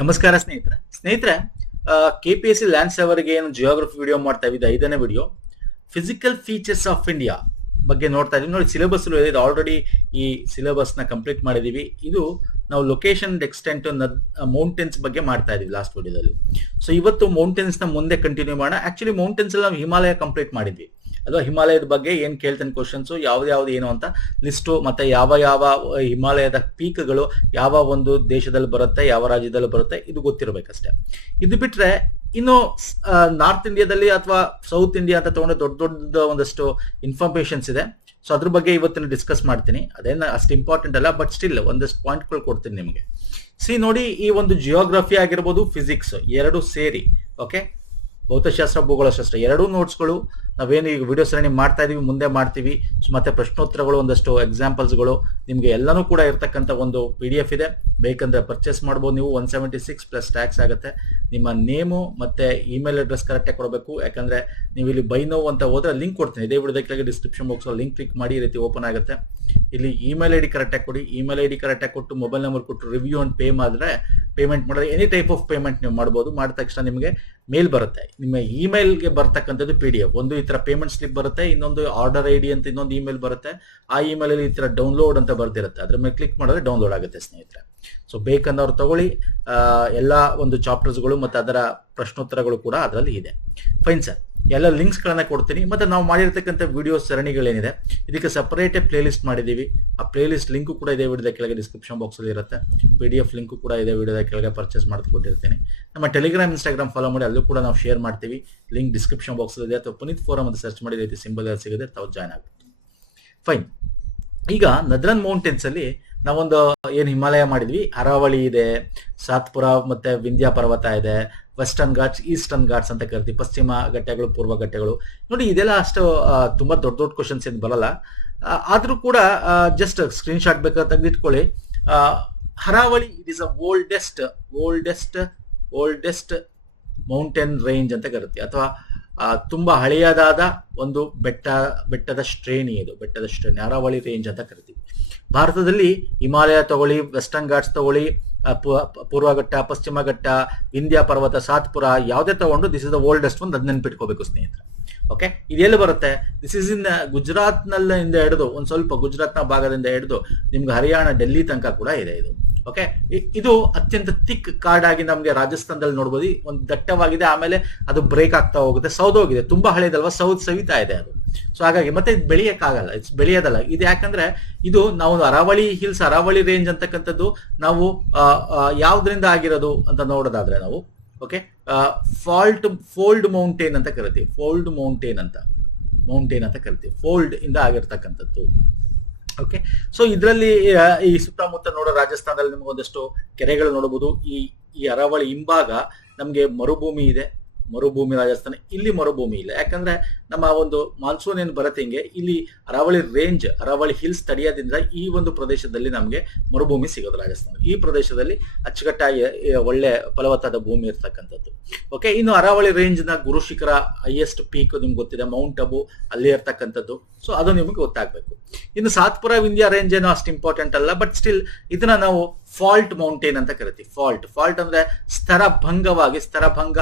ನಮಸ್ಕಾರ ಸ್ನೇಹಿತರೆ KPSC land ಸರ್ವರ್ಗೆ ಏನು ಜಿಯೋಗ್ರಫಿ ವಿಡಿಯೋ ಮಾಡ್ತಾ ಇದ್ದೆ 5ನೇ video physical features of India ಬಗ್ಗೆ ನೋಡ್ತಾ ಇದೀವಿ. ನೋಡಿ, ಸಿಲೆಬಸ್ ಇದೆ, ಆಲ್ರೆಡಿ ಈ ಸಿಲೆಬಸ್ ನ ಕಂಪ್ಲೀಟ್ ಮಾಡಿದೀವಿ. ಇದು ನಾವು ಲೊಕೇಶನ್ ಎಕ್ಸ್ಟೆಂಟ್ ಮೌಂಟೇನ್ಸ್ ಬಗ್ಗೆ ಮಾಡ್ತಾ ಇದೀವಿ ಲಾಸ್ಟ್ ವಿಡಿಯೋದಲ್ಲಿ. ಸೊ ಇವತ್ತು ಮೌಂಟೇನ್ಸ್ ನ ಮುಂದೆ ಕಂಟಿನ್ಯೂ ಮಾಡೋಣ. ಆಕ್ಚುಲಿ ಮೌಂಟೇನ್ಸ್ ಅಲ್ಲಿ ನಾವು ಹಿಮಾಲಯ ಕಂಪ್ಲೀಟ್ ಮಾಡಿದ್ವಿ ಅಲ್ವಾ. ಹಿಮಾಲಯದ ಬಗ್ಗೆ ಏನ್ ಕೇಳ್ತಾನೆ ಕ್ವಶನ್ಸ್, ಯಾವ್ದು ಏನು ಅಂತ ಲಿಸ್ಟು, ಮತ್ತೆ ಯಾವ ಹಿಮಾಲಯದ ಪೀಕ್ಗಳು ಯಾವ ಒಂದು ದೇಶದಲ್ಲಿ ಬರುತ್ತೆ, ಯಾವ ರಾಜ್ಯದಲ್ಲಿ ಬರುತ್ತೆ, ಇದು ಗೊತ್ತಿರಬೇಕಷ್ಟೇ. ಇದು ಬಿಟ್ರೆ ಇನ್ನು ನಾರ್ತ್ ಇಂಡಿಯಾದಲ್ಲಿ ಅಥವಾ ಸೌತ್ ಇಂಡಿಯಾ ಅಂತ ತಗೊಂಡ್ರೆ ದೊಡ್ಡ ಒಂದಷ್ಟು ಇನ್ಫಾರ್ಮೇಶನ್ಸ್ ಇದೆ. ಸೊ ಅದ್ರ ಬಗ್ಗೆ ಇವತ್ತಿನ ಡಿಸ್ಕಸ್ ಮಾಡ್ತೀನಿ. ಅದೇನು ಅಷ್ಟು ಇಂಪಾರ್ಟೆಂಟ್ ಅಲ್ಲ, ಬಟ್ ಸ್ಟಿಲ್ ಒಂದಷ್ಟು ಪಾಯಿಂಟ್ಗಳು ಕೊಡ್ತೀನಿ ನಿಮಗೆ. ನೋಡಿ, ಈ ಒಂದು ಜಿಯೋಗ್ರಫಿ ಆಗಿರ್ಬೋದು, ಫಿಸಿಕ್ಸ್ ಎರಡು ಸೇರಿ, ಓಕೆ, ಭೌತಶಾಸ್ತ್ರ, ಭೂಗೋಳಶಾಸ್ತ್ರ ಎರಡೂ ನೋಟ್ಸ್ಗಳು ನಾವೇನು ಈಗ ವಿಡಿಯೋ ಸರಣಿ ಮಾಡ್ತಾ ಇದೀವಿ, ಮುಂದೆ ಮಾಡ್ತೀವಿ. ಮತ್ತೆ ಪ್ರಶ್ನೋತ್ತರಗಳು, ಒಂದಷ್ಟು ಎಕ್ಸಾಂಪಲ್ಸ್ಗಳು ನಿಮಗೆ ಎಲ್ಲನೂ ಕೂಡ ಇರ್ತಕ್ಕಂಥ ಒಂದು PDF ಇದೆ. ಬೇಕಂದ್ರೆ ಪರ್ಚೇಸ್ ಮಾಡ್ಬೋದು ನೀವು. 176 ಪ್ಲಸ್ ಟ್ಯಾಕ್ಸ್ ಆಗುತ್ತೆ. ನಿಮ್ಮ ನೇಮು ಮತ್ತೆ ಇಮೇಲ್ ಅಡ್ರೆಸ್ ಕರೆಕ್ಟಾಗಿ ಕೊಡಬೇಕು. ಯಾಕಂದ್ರೆ ನೀವು ಇಲ್ಲಿ ಬೈ ನೋ ಅಂತ ಹೋದ್ರೆ ಲಿಂಕ್ ಕೊಡ್ತೀನಿ, ಇದೇ ವಿಡಿಯೋದ ಕೆಳಗೆ ಡಿಸ್ಕ್ರಿಪ್ಷನ್ ಬಾಕ್ಸ್ ಲಿಂಕ್ ಕ್ಲಿಕ್ ಮಾಡಿ, ಈ ರೀತಿ ಓಪನ್ ಆಗುತ್ತೆ. ಇಲ್ಲಿ ಇಮೇಲ್ ID ಕರೆಕ್ಟಾಗಿ ಕೊಡಿ. ಇಮೇಲ್ ID ಕರೆಕ್ಟಾಗಿ ಕೊಟ್ಟು ಮೊಬೈಲ್ ನಂಬರ್ ಕೊಟ್ಟು ರಿವ್ಯೂ ಅಂಡ್ ಪೇಮೆಂಟ್ ಮಾಡಿದ್ರೆ ಎನಿ ಟೈಪ್ ಆಫ್ ಪೇಮೆಂಟ್ ನೀವು ಮಾಡ್ಬೋದು. ಮಾಡಿದ ತಕ್ಷಣ ನಿಮಗೆ ಮೇಲ್ ಬರುತ್ತೆ. ನಿಮ್ಮ ಇಮೇಲ್ಗೆ ಬರ್ತಕ್ಕಂಥದ್ದು PDF. ಒಂದು ಈ ತರ ಪೇಮೆಂಟ್ ಸ್ಲಿಪ್ ಬರುತ್ತೆ, ಇನ್ನೊಂದು ಆರ್ಡರ್ ID ಅಂತ ಇನ್ನೊಂದು ಇಮೇಲ್ ಬರುತ್ತೆ. ಆ ಇಮೇಲ್ ಅಲ್ಲಿ ಈ ತರ ಡೌನ್ಲೋಡ್ ಅಂತ ಬರ್ದಿರುತ್ತೆ, ಅದ್ರ ಮೇಲೆ ಕ್ಲಿಕ್ ಮಾಡಿದ್ರೆ ಡೌನ್ಲೋಡ್ ಆಗುತ್ತೆ ಸ್ನೇಹಿತರೆ. ಸೊ ಬೇಕಂದವ್ರು ತಗೊಳ್ಳಿ. ಎಲ್ಲಾ ಒಂದು ಚಾಪ್ಟರ್ಸ್ಗಳು ಮತ್ತೆ ಅದರ ಪ್ರಶ್ನೋತ್ತರಗಳು ಕೂಡ ಅದರಲ್ಲಿ ಇದೆ. ಫೈನ್ ಸರ್, ಎಲ್ಲ ಲಿಂಕ್ಸ್ ಗಳನ್ನ ಕೊಡ್ತೀನಿ. ಮತ್ತೆ ನಾವು ಮಾಡಿರ್ತಕ್ಕಂಥ ವಿಡಿಯೋ ಸರಣಿಗಳೇನಿದೆ ಇದಕ್ಕೆ ಸಪರೇಟ್ ಪ್ಲೇ ಲಿಸ್ಟ್ ಮಾಡಿದೀವಿ. ಆ ಪ್ಲೇ ಲಿಸ್ಟ್ ಲಿಂಕ್ ಕೂಡ ಇದೇ ವಿಡಿಯೋದ ಕೆಳಗೆ ಡಿಸ್ಕ್ರಿಪ್ಷನ್ ಬಾಕ್ಸ್ ಅಲ್ಲಿ ಇರುತ್ತೆ. PDF ಲಿಂಕ್ ಕೂಡ ಇದೇ ವಿಡಿಯೋದ ಕೆಳಗೆ ಪರ್ಚೇಸ್ ಮಾಡಿ ಕೊಟ್ಟಿರ್ತೀನಿ. ನಮ್ಮ ಟೆಲಿಗ್ರಾಮ್, ಇನ್ಸ್ಟಾಗ್ರಾಮ್ ಫಾಲೋ ಮಾಡಿ, ಅಲ್ಲೂ ಕೂಡ ನಾವು ಶೇರ್ ಮಾಡ್ತೀವಿ. ಲಿಂಕ್ ಡಿಸ್ಕ್ರಿಪ್ಷನ್ ಬಾಕ್ಸ್ ಇದೆ, ಅಥವಾ ಪುನೀತ್ ಫೋರಮ್ ಅಂತ ಸರ್ಚ್ ಮಾಡಿ ರೀತಿ ಸಿಂಬಲ್ ಸಿಗುತ್ತೆ, ತಾವು ಜಾಯ್ನ್ ಆಗ್ಬೋದು. ಫೈನ್. ಈಗ ನದ್ರನ್ ಮೌಂಟೇನ್ಸ್ ಅಲ್ಲಿ ನಾವೊಂದು ಏನ್ ಹಿಮಾಲಯ ಮಾಡಿದ್ವಿ, ಅರಾವಳಿ ಇದೆ, ಸಾತ್ಪುರ ಮತ್ತೆ ವಿಂಧ್ಯ ಪರ್ವತ ಇದೆ, ವೆಸ್ಟರ್ನ್ ಘಾಟ್ಸ್, ಈಸ್ಟರ್ನ್ ಘಾಟ್ಸ್ ಅಂತ ಕರಿತೀವಿ, ಪಶ್ಚಿಮ ಘಟ್ಟಗಳು, ಪೂರ್ವ ಘಟ್ಟಗಳು. ನೋಡಿ, ಇದೆಲ್ಲ ಅಷ್ಟು ತುಂಬಾ ದೊಡ್ಡ ಕ್ವಶನ್ಸ್ ಏನು ಬರಲ್ಲ. ಆದ್ರೂ ಕೂಡ ಜಸ್ಟ್ ಸ್ಕ್ರೀನ್ ಶಾಟ್ ಬೇಕಾದ್ರೆ ತೆಗೆದಿಟ್ಕೊಳ್ಳಿ. Aravalli it is oldest mountain range ಅಂತ ಕರಿತೀವಿ, ಅಥವಾ ತುಂಬಾ ಹಳೆಯದಾದ ಒಂದು ಬೆಟ್ಟದ ಶ್ರೇಣಿ. ಇದು ಬೆಟ್ಟದ ಶ್ರೇಣಿ ಅರಾವಳಿ ರೇಂಜ್ ಅಂತ ಕರಿತೀವಿ. ಭಾರತದಲ್ಲಿ ಹಿಮಾಲಯ ತಗೊಳ್ಳಿ, ವೆಸ್ಟರ್ನ್ ಘಾಟ್ಸ್ ತಗೊಳ್ಳಿ, ಪೂರ್ವ ಘಟ್ಟ, ಪಶ್ಚಿಮ ಘಟ್ಟ, ವಿಂಧ್ಯ ಪರ್ವತ, ಸಾತ್ಪುರ, ಯಾವುದೇ ತಗೊಂಡು ದಿಸ್ ಇಸ್ ದ ಓಲ್ಡೆಸ್ಟ್ ಒಂದು, ಅದ್ ನೆನ್ಪಿಟ್ಕೋಬೇಕು ಸ್ನೇಹಿತರೆ. ಓಕೆ, ಇದೆಲ್ಲಿ ಬರುತ್ತೆ? ದಿಸ್ ಇಸ್ ಇನ್ ಗುಜರಾತ್ ನಲ್ಲಿ ಹಿಡಿದು ಒಂದ್ ಸ್ವಲ್ಪ ಗುಜರಾತ್ ನ ಭಾಗದಿಂದ ಹಿಡಿದು ನಿಮ್ಗೆ ಹರಿಯಾಣ, ಡೆಲ್ಲಿ ತನಕ ಕೂಡ ಇದೆ ಇದು. ಓಕೆ, ಇದು ಅತ್ಯಂತ ಥಿಕ್ ಕಾಡಾಗಿ ನಮ್ಗೆ ರಾಜಸ್ಥಾನದಲ್ಲಿ ನೋಡ್ಬೋದು. ಒಂದು ದಟ್ಟವಾಗಿದೆ, ಆಮೇಲೆ ಅದು ಬ್ರೇಕ್ ಆಗ್ತಾ ಹೋಗುತ್ತೆ, ಸೌದೋಗಿದೆ, ತುಂಬಾ ಹಳೇದಲ್ವಾ, ಸವಿತಾ ಇದೆ ಅದು. ಸೊ ಹಾಗಾಗಿ ಮತ್ತೆ ಇದು ಬೆಳೆಯಕ್ಕಾಗಲ್ಲ, ಬೆಳೆಯೋದಲ್ಲ ಇದು. ಯಾಕಂದ್ರೆ ಇದು ನಾವು ಅರಾವಳಿ ಹಿಲ್ಸ್, ಅರಾವಳಿ ರೇಂಜ್ ಅಂತಕ್ಕಂಥದ್ದು ನಾವು ಯಾವ್ದ್ರಿಂದ ಆಗಿರೋದು ಅಂತ ನೋಡೋದಾದ್ರೆ ನಾವು, ಓಕೆ, ಫೋಲ್ಡ್ ಮೌಂಟೇನ್ ಅಂತ ಕರಿತೀವಿ. ಮೌಂಟೇನ್ ಅಂತ ಕರಿತೀವಿ. ಫೋಲ್ಡ್ ಇಂದ ಆಗಿರ್ತಕ್ಕಂಥದ್ದು. ಓಕೆ, ಸೊ ಇದರಲ್ಲಿ ಈ ಸುತ್ತಮುತ್ತ ನೋಡೋ ರಾಜಸ್ಥಾನದಲ್ಲಿ ನಿಮ್ಗೆ ಒಂದಷ್ಟು ಕೆರೆಗಳು ನೋಡಬಹುದು. ಈ ಅರಾವಳಿ ಹಿಂಭಾಗ ನಮ್ಗೆ ಮರುಭೂಮಿ ಇದೆ, ರಾಜಸ್ಥಾನ. ಇಲ್ಲಿ ಮರುಭೂಮಿ ಇಲ್ಲ, ಯಾಕಂದ್ರೆ ನಮ್ಮ ಒಂದು ಮಾನ್ಸೂನ್ ಏನ್ ಬರುತ್ತೆ ಹಿಂಗೆ, ಇಲ್ಲಿ ಅರಾವಳಿ ರೇಂಜ್, ಅರಾವಳಿ ಹಿಲ್ಸ್ ತಡೆಯೋದ್ರಿಂದ ಈ ಒಂದು ಪ್ರದೇಶದಲ್ಲಿ ನಮ್ಗೆ ಮರುಭೂಮಿ ಸಿಗೋದು ರಾಜಸ್ಥಾನ. ಈ ಪ್ರದೇಶದಲ್ಲಿ ಅಚ್ಚುಕಟ್ಟಾಗಿ ಒಳ್ಳೆ ಫಲವತ್ತಾದ ಭೂಮಿ ಇರ್ತಕ್ಕಂಥದ್ದು. ಓಕೆ, ಇನ್ನು ಅರಾವಳಿ ರೇಂಜ್ ನ ಗುರು ಶಿಖರ, ಹೈಯೆಸ್ಟ್ ಪೀಕ್ ನಿಮ್ಗೆ ಗೊತ್ತಿದೆ, ಮೌಂಟ್ ಅಬು, ಅಲ್ಲಿ ಇರ್ತಕ್ಕಂಥದ್ದು. ಸೊ ಅದು ನಿಮಗೆ ಗೊತ್ತಾಗ್ಬೇಕು. ಇನ್ನು ಸಾತ್ಪುರ, ವಿಂಧ್ಯ ರೇಂಜ್ ಏನೋ ಅಷ್ಟು ಇಂಪಾರ್ಟೆಂಟ್ ಅಲ್ಲ, ಬಟ್ ಸ್ಟಿಲ್ ಇದನ್ನ ನಾವು ಫಾಲ್ಟ್ ಮೌಂಟೇನ್ ಅಂತ ಕರಿತೀವಿ. ಫಾಲ್ಟ್ ಅಂದ್ರೆ ಸ್ತರಭಂಗ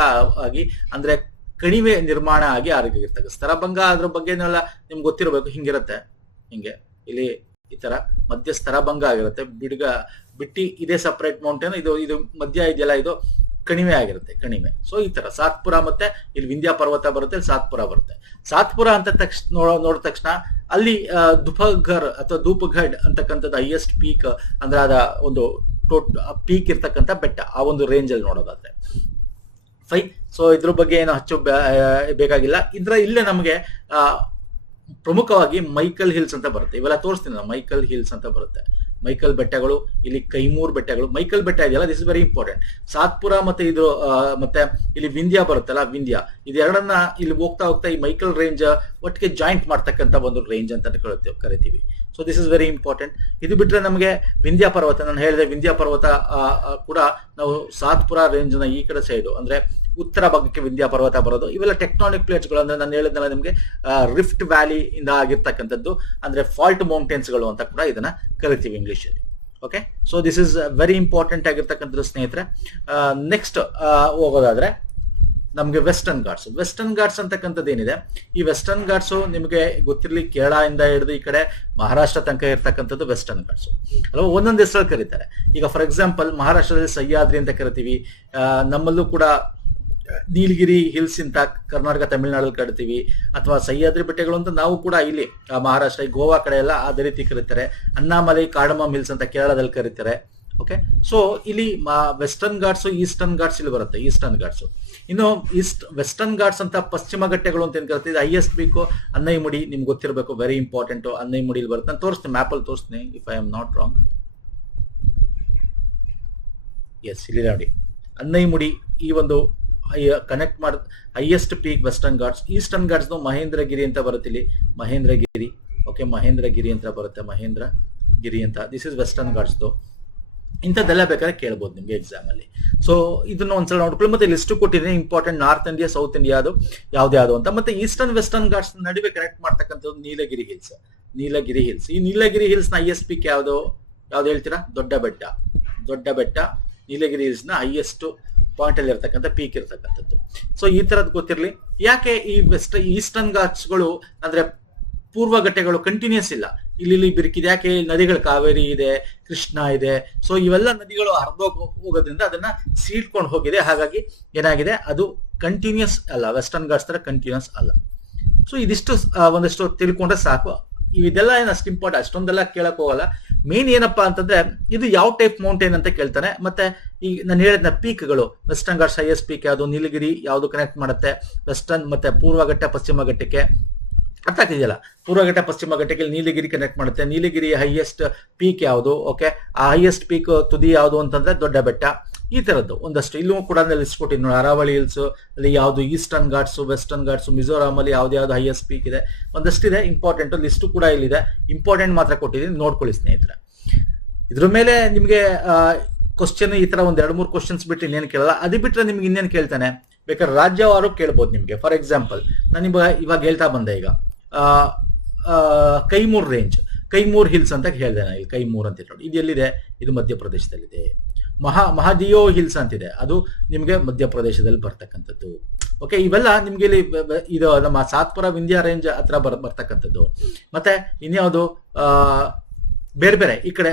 ಆಗಿ, ಅಂದ್ರೆ ಕಣಿವೆ ನಿರ್ಮಾಣ ಆಗಿ ಆಗಿರ್ತಕ್ಕ ಸ್ತರಭಂಗ. ಅದ್ರ ಬಗ್ಗೆನೆಲ್ಲ ನಿಮ್ಗೆ ಗೊತ್ತಿರಬೇಕು. ಹಿಂಗಿರುತ್ತೆ, ಹಿಂಗೆ ಇಲ್ಲಿ ಈ ತರ ಮಧ್ಯ ಸ್ತರಭಂಗ ಆಗಿರುತ್ತೆ, ಬಿಟ್ಟಿ ಇದೇ ಸಪರೇಟ್ ಮೌಂಟೇನ್, ಇದು ಮಧ್ಯ ಇದೆಯಲ್ಲ, ಇದು ಕಣಿವೆ ಆಗಿರುತ್ತೆ, ಕಣಿವೆ. ಸೊ ಈ ತರ ಸಾತ್ಪುರ, ಮತ್ತೆ ಇಲ್ಲಿ ವಿಂಧ್ಯ ಪರ್ವತ ಬರುತ್ತೆ, ಇಲ್ಲಿ ಸಾತ್ಪುರ ಬರುತ್ತೆ. ಸಾತ್ಪುರ ಅಂತ ನೋಡಿದ ತಕ್ಷಣ ಅಲ್ಲಿ ದುಪಘರ್ ಅಥವಾ ಧೂಪಗಢ್ ಅಂತಕ್ಕಂಥದ್ದು ಹೈಯೆಸ್ಟ್ ಪೀಕ್, ಅಂದ್ರೆ ಅದ ಒಂದು ಪೀಕ್ ಇರ್ತಕ್ಕಂಥ ಬೆಟ್ಟ, ಆ ಒಂದು ರೇಂಜ್ ಅಲ್ಲಿ ನೋಡೋದಾದ್ರೆ. ಫೈನ್. ಸೊ ಇದ್ರ ಬಗ್ಗೆ ಏನು ಹೆಚ್ಚು ಬೇಕಾಗಿಲ್ಲ. ಇಲ್ಲೇ ನಮಗೆ ಪ್ರಮುಖವಾಗಿ ಮೈಕಲ್ ಹಿಲ್ಸ್ ಅಂತ ಬರುತ್ತೆ. ಇವೆಲ್ಲ ತೋರಿಸ್ತೀನಿ ನಾನು. ಮೈಕಲ್ ಹಿಲ್ಸ್ ಅಂತ ಬರುತ್ತೆ, ಮೈಕಲ್ ಬೆಟ್ಟಗಳು, ಇಲ್ಲಿ ಕೈಮೂರ್ ಬೆಟ್ಟಗಳು. ಮೈಕಲ್ ಬೆಟ್ಟ ಇದೆಯಲ್ಲ, this is very important. Satpura ಮತ್ತೆ ಇದು ಮತ್ತೆ ಇಲ್ಲಿ ವಿಂಧ್ಯ ಬರುತ್ತಲ್ಲ, ವಿಂಧ್ಯ, ಇದೆರಡನ್ನ ಇಲ್ಲಿ ಹೋಗ್ತಾ ಈ ಮೈಕಲ್ ರೇಂಜ್ ಒಟ್ಟಿಗೆ ಜಾಯಿಂಟ್ ಮಾಡ್ತಕ್ಕಂಥ ಒಂದು ರೇಂಜ್ ಅಂತ ಕರಿತೀವಿ. So this is very important. ಇದು ಬಿಟ್ರೆ ನಮಗೆ ವಿಂಧ್ಯ ಪರ್ವತ, ನಾನು ಹೇಳಿದೆ, ವಿಂಧ್ಯ ಪರ್ವತ ಕೂಡ ನಾವು ಸಾತ್ಪುರ ರೇಂಜ್ ನ ಈ ಕಡೆ ಸೈಡು, ಅಂದ್ರೆ ಉತ್ತರ ಭಾಗಕ್ಕೆ ವಿಂಧ್ಯ ಪರ್ವತ ಬರೋದು. ಇವೆಲ್ಲ ಟೆಕ್ಟಾನಿಕ್ ಪ್ಲೇಟ್ಸ್ಗಳು, ಅಂದ್ರೆ ನಾನು ಹೇಳಿದ್ನಲ್ಲ ನಿಮ್ಗೆ, ರಿಫ್ಟ್ ವ್ಯಾಲಿ ಇಂದ ಆಗಿರ್ತಕ್ಕಂಥದ್ದು, ಅಂದ್ರೆ ಫಾಲ್ಟ್ ಮೌಂಟೇನ್ಸ್ ಗಳು ಅಂತ ಕೂಡ ಇದನ್ನ ಕರಿತೀವಿ ಇಂಗ್ಲಿಷ್ ಅಲ್ಲಿ. Okay, so this is very important ಆಗಿರ್ತಕ್ಕಂಥದ್ದು ಸ್ನೇಹಿತರೆ. ನೆಕ್ಸ್ಟ್ ಹೋಗೋದಾದ್ರೆ ನಮಗೆ ವೆಸ್ಟರ್ನ್ ಘಾಟ್ಸ್ ಅಂತಕ್ಕಂಥದ್ದು ಏನಿದೆ, ಈ ವೆಸ್ಟರ್ನ್ ಘಾಟ್ಸು ನಿಮಗೆ ಗೊತ್ತಿರಲಿ, ಕೇರಳ ಇಂದ ಹಿಡಿದು ಈ ಕಡೆ ಮಹಾರಾಷ್ಟ್ರ ತನಕ ಇರ್ತಕ್ಕಂಥದ್ದು ವೆಸ್ಟರ್ನ್ ಘಾಟ್ಸು ಅಲ್ವಾ. ಒಂದೊಂದು ಹೆಸರು ಕರೀತಾರೆ. ಈಗ ಫಾರ್ ಎಕ್ಸಾಂಪಲ್ ಮಹಾರಾಷ್ಟ್ರದಲ್ಲಿ ಸಹ್ಯಾದ್ರಿ ಅಂತ ಕರಿತೀವಿ, ನಮ್ಮಲ್ಲೂ ಕೂಡ ನೀಲಗಿರಿ ಹಿಲ್ಸ್ ಅಂತ ಕರ್ನಾಟಕ ತಮಿಳುನಾಡಲ್ಲಿ ಕರಿತೀವಿ, ಅಥವಾ ಸಹ್ಯಾದ್ರಿ ಬೆಟ್ಟಗಳು ಅಂತ ನಾವು ಕೂಡ ಇಲ್ಲಿ ಮಹಾರಾಷ್ಟ್ರ ಗೋವಾ ಕಡೆ ಎಲ್ಲ ಅದೇ ರೀತಿ ಕರೀತಾರೆ. ಅಣ್ಣಾಮಲೈ ಕಾರ್ಡಮಮ್ ಹಿಲ್ಸ್ ಅಂತ ಕೇರಳದಲ್ಲಿ ಕರೀತಾರೆ. ಓಕೆ, ಸೊ ಇಲ್ಲಿ ವೆಸ್ಟರ್ನ್ ಘಾಟ್ಸ್, ಈಸ್ಟರ್ನ್ ಘಾಟ್ಸ್ ಇಲ್ಲಿ ಬರುತ್ತೆ, ಈಸ್ಟರ್ನ್ ಘಾಟ್ಸ್. ಇನ್ನು ವೆಸ್ಟರ್ನ್ ಘಾಟ್ಸ್ ಅಂತ ಪಶ್ಚಿಮ ಘಟ್ಟಗಳು ಅಂತ ಏನ್ ಕರಿತೀವಿ, ಹೈಯೆಸ್ಟ್ ಪೀಕ್ ಅನ್ನೈಮುಡಿ, ನಿಮ್ಗೆ ಗೊತ್ತಿರಬೇಕು, ವೆರಿ ಇಂಪಾರ್ಟೆಂಟ್. ಅನ್ನೈಮುಡಿ ಇಲ್ಲಿ ಬರುತ್ತೆ, ನಾನು ತೋರಿಸ್ತೀನಿ, ಮ್ಯಾಪಲ್ಲಿ ತೋರಿಸ್ತೀನಿ if I am not wrong. Yes, ಇಲ್ಲಿ ನೋಡಿ ಅನ್ನೈಮುಡಿ ಈ ಒಂದು ಕನೆಕ್ಟ್ ಮಾಡ highest peak Western Ghats. Eastern Ghats Mahendragiri ಅಂತ ಬರುತ್ತೆ ಇಲ್ಲಿ, ಮಹೇಂದ್ರಗಿರಿ. ಓಕೆ, ಮಹೇಂದ್ರಗಿರಿ ಅಂತ ಬರುತ್ತೆ, ಮಹೇಂದ್ರಗಿರಿ ಅಂತ. This is western Ghats. ಇಂಥದ್ದೆಲ್ಲ ಬೇಕಾದ್ರೆ ಕೇಳ್ಬೋದು ನಿಮ್ಗೆ ಎಕ್ಸಾಮ್ ಅಲ್ಲಿ. ಸೊ ಇದನ್ನ ಒಂದ್ಸಲ ನೋಡ್ಕೊಳ್ಳಿ. ಮತ್ತೆ ಲಿಸ್ಟ್ ಕೊಟ್ಟಿದ್ದೀನಿ important, north India, south India, ಅದು ಯಾವ್ದು ಅಂತ. ಮತ್ತೆ ಈಸ್ಟರ್ನ್ ವೆಸ್ಟರ್ನ್ ಘಾಟ್ಸ್ ನಡುವೆ ಕನೆಕ್ಟ್ ಮಾಡ್ತಕ್ಕಂಥದ್ದು ನೀಲಗಿರಿ ಹಿಲ್ಸ್. ಈ ನೀಲಗಿರಿ ಹಿಲ್ಸ್ ನ ಹೈಯೆಸ್ಟ್ ಪೀಕ್ ಯಾವ್ದು ಹೇಳ್ತೀರಾ? ದೊಡ್ಡ ಬೆಟ್ಟ. ನೀಲಗಿರಿ ಹಿಲ್ಸ್ ನ ಹೈಯೆಸ್ಟ್ ಪಾಯಿಂಟ್ ಅಲ್ಲಿ ಇರ್ತಕ್ಕಂಥ ಪೀಕ್ ಇರ್ತಕ್ಕಂಥದ್ದು. ಸೊ ಈ ತರದ್ ಗೊತ್ತಿರ್ಲಿ. ಯಾಕೆ ಈ ಈಸ್ಟರ್ನ್ ಘಾಟ್ಸ್ಗಳು ಅಂದ್ರೆ ಪೂರ್ವ ಘಟ್ಟಗಳು ಕಂಟಿನ್ಯೂಸ್ ಇಲ್ಲ, ಇಲ್ಲಿ ಬಿರುಕಿದೆ. ಯಾಕೆ? ನದಿಗಳು ಕಾವೇರಿ ಇದೆ, ಕೃಷ್ಣ ಇದೆ. ಸೊ ಇವೆಲ್ಲ ನದಿಗಳು ಹೋಗೋದ್ರಿಂದ ಅದನ್ನ ಸೀಳ್ಕೊಂಡು ಹೋಗಿದೆ. ಹಾಗಾಗಿ ಏನಾಗಿದೆ, ಅದು ಕಂಟಿನ್ಯೂಸ್ ಅಲ್ಲ, ವೆಸ್ಟರ್ನ್ ಘಾಟ್ಸ್ ತರ ಕಂಟಿನ್ಯೂಸ್ ಅಲ್ಲ. ಸೊ ಇದಿಷ್ಟು ಒಂದಷ್ಟು ತಿಳ್ಕೊಂಡ್ರೆ ಸಾಕು. ಇದೆಲ್ಲ ಏನು ಅಷ್ಟು ಇಂಪಾರ್ಟೆಂಟ್, ಅಷ್ಟೊಂದೆಲ್ಲ ಕೇಳಕ್ ಹೋಗಲ್ಲ. ಮೇನ್ ಏನಪ್ಪಾ ಅಂತಂದ್ರೆ ಇದು ಯಾವ ಟೈಪ್ ಮೌಂಟೇನ್ ಅಂತ ಕೇಳ್ತಾನೆ. ಮತ್ತೆ ಈಗ ನಾನು ಹೇಳಿದ ಪೀಕ್ಗಳು, ವೆಸ್ಟರ್ನ್ ಘಾಟ್ಸ್ ಹೈಯೆಸ್ಟ್ ಪೀಕ್ ಯಾವುದು, ನೀಲಗಿರಿ ಯಾವುದು ಕನೆಕ್ಟ್ ಮಾಡುತ್ತೆ ವೆಸ್ಟರ್ನ್ ಮತ್ತೆ ಪೂರ್ವ ಘಟ್ಟ ಪಶ್ಚಿಮ ಘಟ್ಟಕ್ಕೆ. ಅರ್ಥ ಆಗ್ತಿದೆಯಲ್ಲ? ಪೂರ್ವಘಟ್ಟ ಪಶ್ಚಿಮ ಘಟ್ಟಕ್ಕೆ ನೀಲಗಿರಿ ಕನೆಕ್ಟ್ ಮಾಡುತ್ತೆ. ನೀಲಗಿರಿ ಹೈಯೆಸ್ಟ್ ಪೀಕ್ ಯಾವುದು? ಓಕೆ, ಆ ಹೈಯೆಸ್ಟ್ ಪೀಕ್ ತುದಿ ಯಾವುದು ಅಂತಂದ್ರೆ ದೊಡ್ಡ ಬೆಟ್ಟ. ಈ ತರದ್ದು ಒಂದಷ್ಟು ಇಲ್ಲೂ ಕೂಡ ಲಿಸ್ಟ್ ಕೊಟ್ಟಿದ್ದು ನೋಡಿ. ಅರಾವಳಿ ಹಿಲ್ಸ್ ಅಲ್ಲಿ ಯಾವುದು, ಈಸ್ಟರ್ನ್ ಘಾಟ್ಸ್, ವೆಸ್ಟರ್ನ್ ಘಾಟ್ಸ್, ಮಿಜೋರಾಮ್ ಅಲ್ಲಿ ಯಾವ್ದು ಹೈಯೆಸ್ಟ್ ಪೀಕ್ ಇದೆ, ಒಂದಷ್ಟಿದೆ. ಇಂಪಾರ್ಟೆಂಟ್ ಲಿಸ್ಟ್ ಕೂಡ ಇಲ್ಲಿದೆ, ಇಂಪಾರ್ಟೆಂಟ್ ಮಾತ್ರ ಕೊಟ್ಟಿದ್ದೀನಿ, ನೋಡ್ಕೊಳ್ಳಿ ಸ್ನೇಹಿತರೆ. ಇದ್ರ ಮೇಲೆ ನಿಮ್ಗೆ ಕ್ವಶನ್ ಈ ತರ ಒಂದ್ 2-3 ಕ್ವಶನ್ಸ್ ಬಿಟ್ಟು ಇನ್ನೇನು ಕೇಳಲ್ಲ. ಅದು ಬಿಟ್ರೆ ನಿಮ್ಗೆ ಇನ್ನೇನು ಕೇಳ್ತಾನೆ, ಬೇಕಾದ್ರೆ ರಾಜ್ಯವಾರು ಕೇಳ್ಬೋದು ನಿಮ್ಗೆ. ಫಾರ್ ಎಕ್ಸಾಂಪಲ್ ನಾನು ಇವಾಗ ಹೇಳ್ತಾ ಬಂದೆ, ಈಗ ಕೈಮೂರ್ ಹಿಲ್ಸ್ ಅಂತ ಹೇಳಿದೆ ನಾನು. ಇಲ್ಲಿ ಕೈಮೂರ್ ಅಂತ ನೋಡಿ, ಇದು ಎಲ್ಲಿದೆ? ಇದು ಮಧ್ಯಪ್ರದೇಶದಲ್ಲಿದೆ. ಮಹಾದಿಯೋ ಹಿಲ್ಸ್ ಅಂತಿದೆ, ಅದು ನಿಮ್ಗೆ ಮಧ್ಯಪ್ರದೇಶದಲ್ಲಿ ಬರ್ತಕ್ಕಂಥದ್ದು. ಓಕೆ, ಇವೆಲ್ಲ ನಿಮ್ಗೆ ಇಲ್ಲಿ ಇದು ನಮ್ಮ ಸಾತ್ಪುರ ವಿಂಧ್ಯ ರೇಂಜ್ ಹತ್ರ ಬರ್ತಕ್ಕಂಥದ್ದು. ಮತ್ತೆ ಇನ್ಯಾವುದು ಬೇರೆ ಈ ಕಡೆ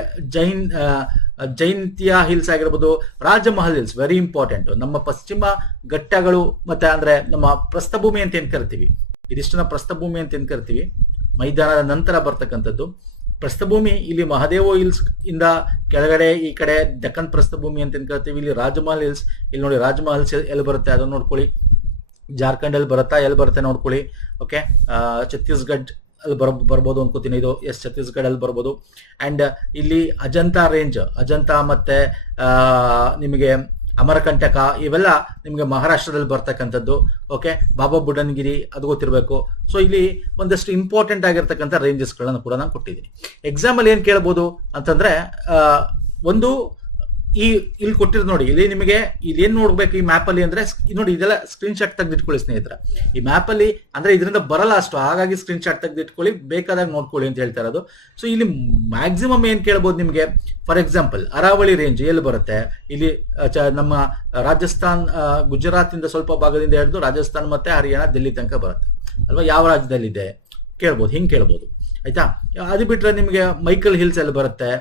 ಜೈಂತಿಯಾ ಹಿಲ್ಸ್ ಆಗಿರ್ಬೋದು, ರಾಜಮಹಲ್ ಹಿಲ್ಸ್, ವೆರಿ ಇಂಪಾರ್ಟೆಂಟ್. ನಮ್ಮ ಪಶ್ಚಿಮ ಘಟ್ಟಗಳು ಮತ್ತೆ ಅಂದ್ರೆ ನಮ್ಮ ಪ್ರಸ್ಥಭೂಮಿ ಅಂತ ಏನ್ ಕರಿತೀವಿ, ಇದಿಷ್ಟನ್ನ ಪ್ರಸ್ಥಭೂಮಿ ಅಂತ ಏನ್ ಕರಿತೀವಿ, ಮೈದಾನದ ನಂತರ ಬರ್ತಕ್ಕಂಥದ್ದು ಪ್ರಸ್ಥಭೂಮಿ. ಇಲ್ಲಿ ಮಹದೇವೋ ಹಿಲ್ಸ್ ಇಂದ ಕೆಳಗಡೆ ಈ ಕಡೆ ಡೆಕ್ಕನ್ ಪ್ರಸ್ಥಭೂಮಿ ಅಂತ ಏನ್ ಕರಿತೀವಿ. ಇಲ್ಲಿ ರಾಜಮಹಲ್ ಹಿಲ್ಸ್, ಇಲ್ಲಿ ನೋಡಿ ರಾಜಮಹಲ್ ಹಿಲ್ಸ್ ಎಲ್ಲಿ ಬರುತ್ತೆ ಅದನ್ನ ನೋಡ್ಕೊಳ್ಳಿ. ಜಾರ್ಖಂಡ್ ಅಲ್ಲಿ ಬರುತ್ತಾ, ಎಲ್ಲಿ ಬರುತ್ತೆ ನೋಡ್ಕೊಳ್ಳಿ. ಓಕೆ, ಛತ್ತೀಸ್ಗಢ್ ಅಲ್ಲಿ ಬರ್ಬೋದು ಅನ್ಕೋತೀನಿ. ಇದು ಛತ್ತೀಸ್ಗಢ ಅಲ್ಲಿ ಬರ್ಬೋದು. ಅಂಡ್ ಇಲ್ಲಿ ಅಜಂತಾ ಮತ್ತೆ ನಿಮಗೆ ಅಮರಕಂಟಕ, ಇವೆಲ್ಲ ನಿಮ್ಗೆ ಮಹಾರಾಷ್ಟ್ರದಲ್ಲಿ ಬರ್ತಕ್ಕಂಥದ್ದು. ಓಕೆ, ಬಾಬಾ ಬುಡನ್ಗಿರಿ ಅದು ಗೊತ್ತಿರಬೇಕು. ಸೊ ಇಲ್ಲಿ ಒಂದಷ್ಟು ಇಂಪಾರ್ಟೆಂಟ್ ಆಗಿರ್ತಕ್ಕಂಥ ರೇಂಜಸ್ ಗಳನ್ನ ಕೂಡ ನಾನು ಕೊಟ್ಟಿದ್ದೀನಿ. ಎಕ್ಸಾಮ್ ಅಲ್ಲಿ ಏನ್ ಕೇಳಬಹುದು ಅಂತಂದ್ರೆ, ಒಂದು ಇಲ್ಲಿ ಕೊಟ್ಟಿರೋದು ನೋಡಿ, ಇಲ್ಲಿ ನಿಮಗೆ ಇಲ್ಲಿ ಏನ್ ನೋಡ್ಬೇಕು ಈ ಮ್ಯಾಪ್ ಅಲ್ಲಿ ಅಂದ್ರೆ ನೋಡಿ, ಇದೆಲ್ಲ ಸ್ಕ್ರೀನ್ ಶಾಟ್ ತೆಗೆದಿಟ್ಕೊಳ್ಳಿ ಸ್ನೇಹಿತರ. ಈ ಮ್ಯಾಪ್ ಅಲ್ಲಿ ಅಂದ್ರೆ ಇದರಿಂದ ಬರಲ್ಲ ಅಷ್ಟು, ಹಾಗಾಗಿ ಸ್ಕ್ರೀನ್ ಶಾಟ್ ತೆಗೆದಿಟ್ಕೊಳ್ಳಿ, ಬೇಕಾದಾಗ ನೋಡ್ಕೊಳ್ಳಿ ಅಂತ ಹೇಳ್ತಾ ಇರೋದು. ಸೊ ಇಲ್ಲಿ ಮ್ಯಾಕ್ಸಿಮಮ್ ಏನ್ ಕೇಳ್ಬೋದು ನಿಮ್ಗೆ, ಫಾರ್ ಎಕ್ಸಾಂಪಲ್ ಅರಾವಳಿ ರೇಂಜ್ ಎಲ್ಲಿ ಬರುತ್ತೆ? ಇಲ್ಲಿ ನಮ್ಮ ರಾಜಸ್ಥಾನ್, ಗುಜರಾತ್ ಇಂದ ಸ್ವಲ್ಪ ಭಾಗದಿಂದ ಹಿಡಿದು ರಾಜಸ್ಥಾನ್ ಮತ್ತೆ ಹರಿಯಾಣ, ದಿಲ್ಲಿ ತನಕ ಬರುತ್ತೆ ಅಲ್ವಾ. ಯಾವ ರಾಜ್ಯದಲ್ಲಿದೆ ಕೇಳ್ಬೋದು, ಹಿಂಗ್ ಕೇಳ್ಬೋದು ಆಯ್ತಾ. ಅದು ಬಿಟ್ರೆ ನಿಮ್ಗೆ ಮೈಕಲ್ ಹಿಲ್ಸ್ ಎಲ್ಲಿ ಬರುತ್ತೆ,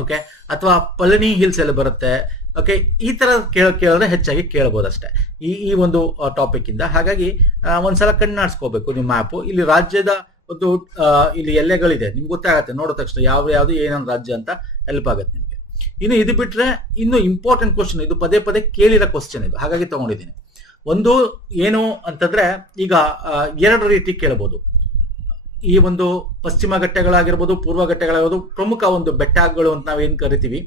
ಓಕೆ, ಅಥವಾ ಪಳನಿ ಹಿಲ್ಸ್ ಎಲ್ಲ ಬರುತ್ತೆ. ಓಕೆ, ಈ ತರ ಕೇಳಿದ್ರೆ ಹೆಚ್ಚಾಗಿ ಕೇಳಬಹುದು ಅಷ್ಟೇ ಈ ಒಂದು ಟಾಪಿಕ್ ಇಂದ. ಹಾಗಾಗಿ ಒಂದ್ಸಲ ಕಣ್ಣಾಡ್ಸ್ಕೋಬೇಕು ನಿಮ್ಮ ಮ್ಯಾಪ್. ಇಲ್ಲಿ ರಾಜ್ಯದ ಒಂದು ಇಲ್ಲಿ ಎಲ್ಲೆಗಳಿದೆ ನಿಮ್ಗೆ ಗೊತ್ತಾಗತ್ತೆ, ನೋಡಿದ ತಕ್ಷಣ ಯಾವ್ದು ಏನೊಂದು ರಾಜ್ಯ ಅಂತ ಹೆಲ್ಪ್ ಆಗುತ್ತೆ ನಿಮ್ಗೆ. ಇನ್ನು ಇದು ಬಿಟ್ರೆ ಇನ್ನು ಇಂಪಾರ್ಟೆಂಟ್ ಕ್ವಶನ್, ಇದು ಪದೇ ಪದೇ ಕೇಳಿರೋ ಕ್ವಶನ್ ಇದು, ಹಾಗಾಗಿ ತಗೊಂಡಿದ್ದೀನಿ. ಒಂದು ಏನು ಅಂತಂದ್ರೆ, ಈಗ 2 ರೀತಿ ಕೇಳಬಹುದು. ಈ ಒಂದು ಪಶ್ಚಿಮ ಘಟ್ಟಗಳಾಗಿರ್ಬೋದು, ಪೂರ್ವ ಘಟ್ಟಗಳಾಗಿರ್ಬೋದು, ಪ್ರಮುಖ ಒಂದು ಬೆಟ್ಟಗಳು ಅಂತ ನಾವೇನ್ ಕರಿತೀವಿ,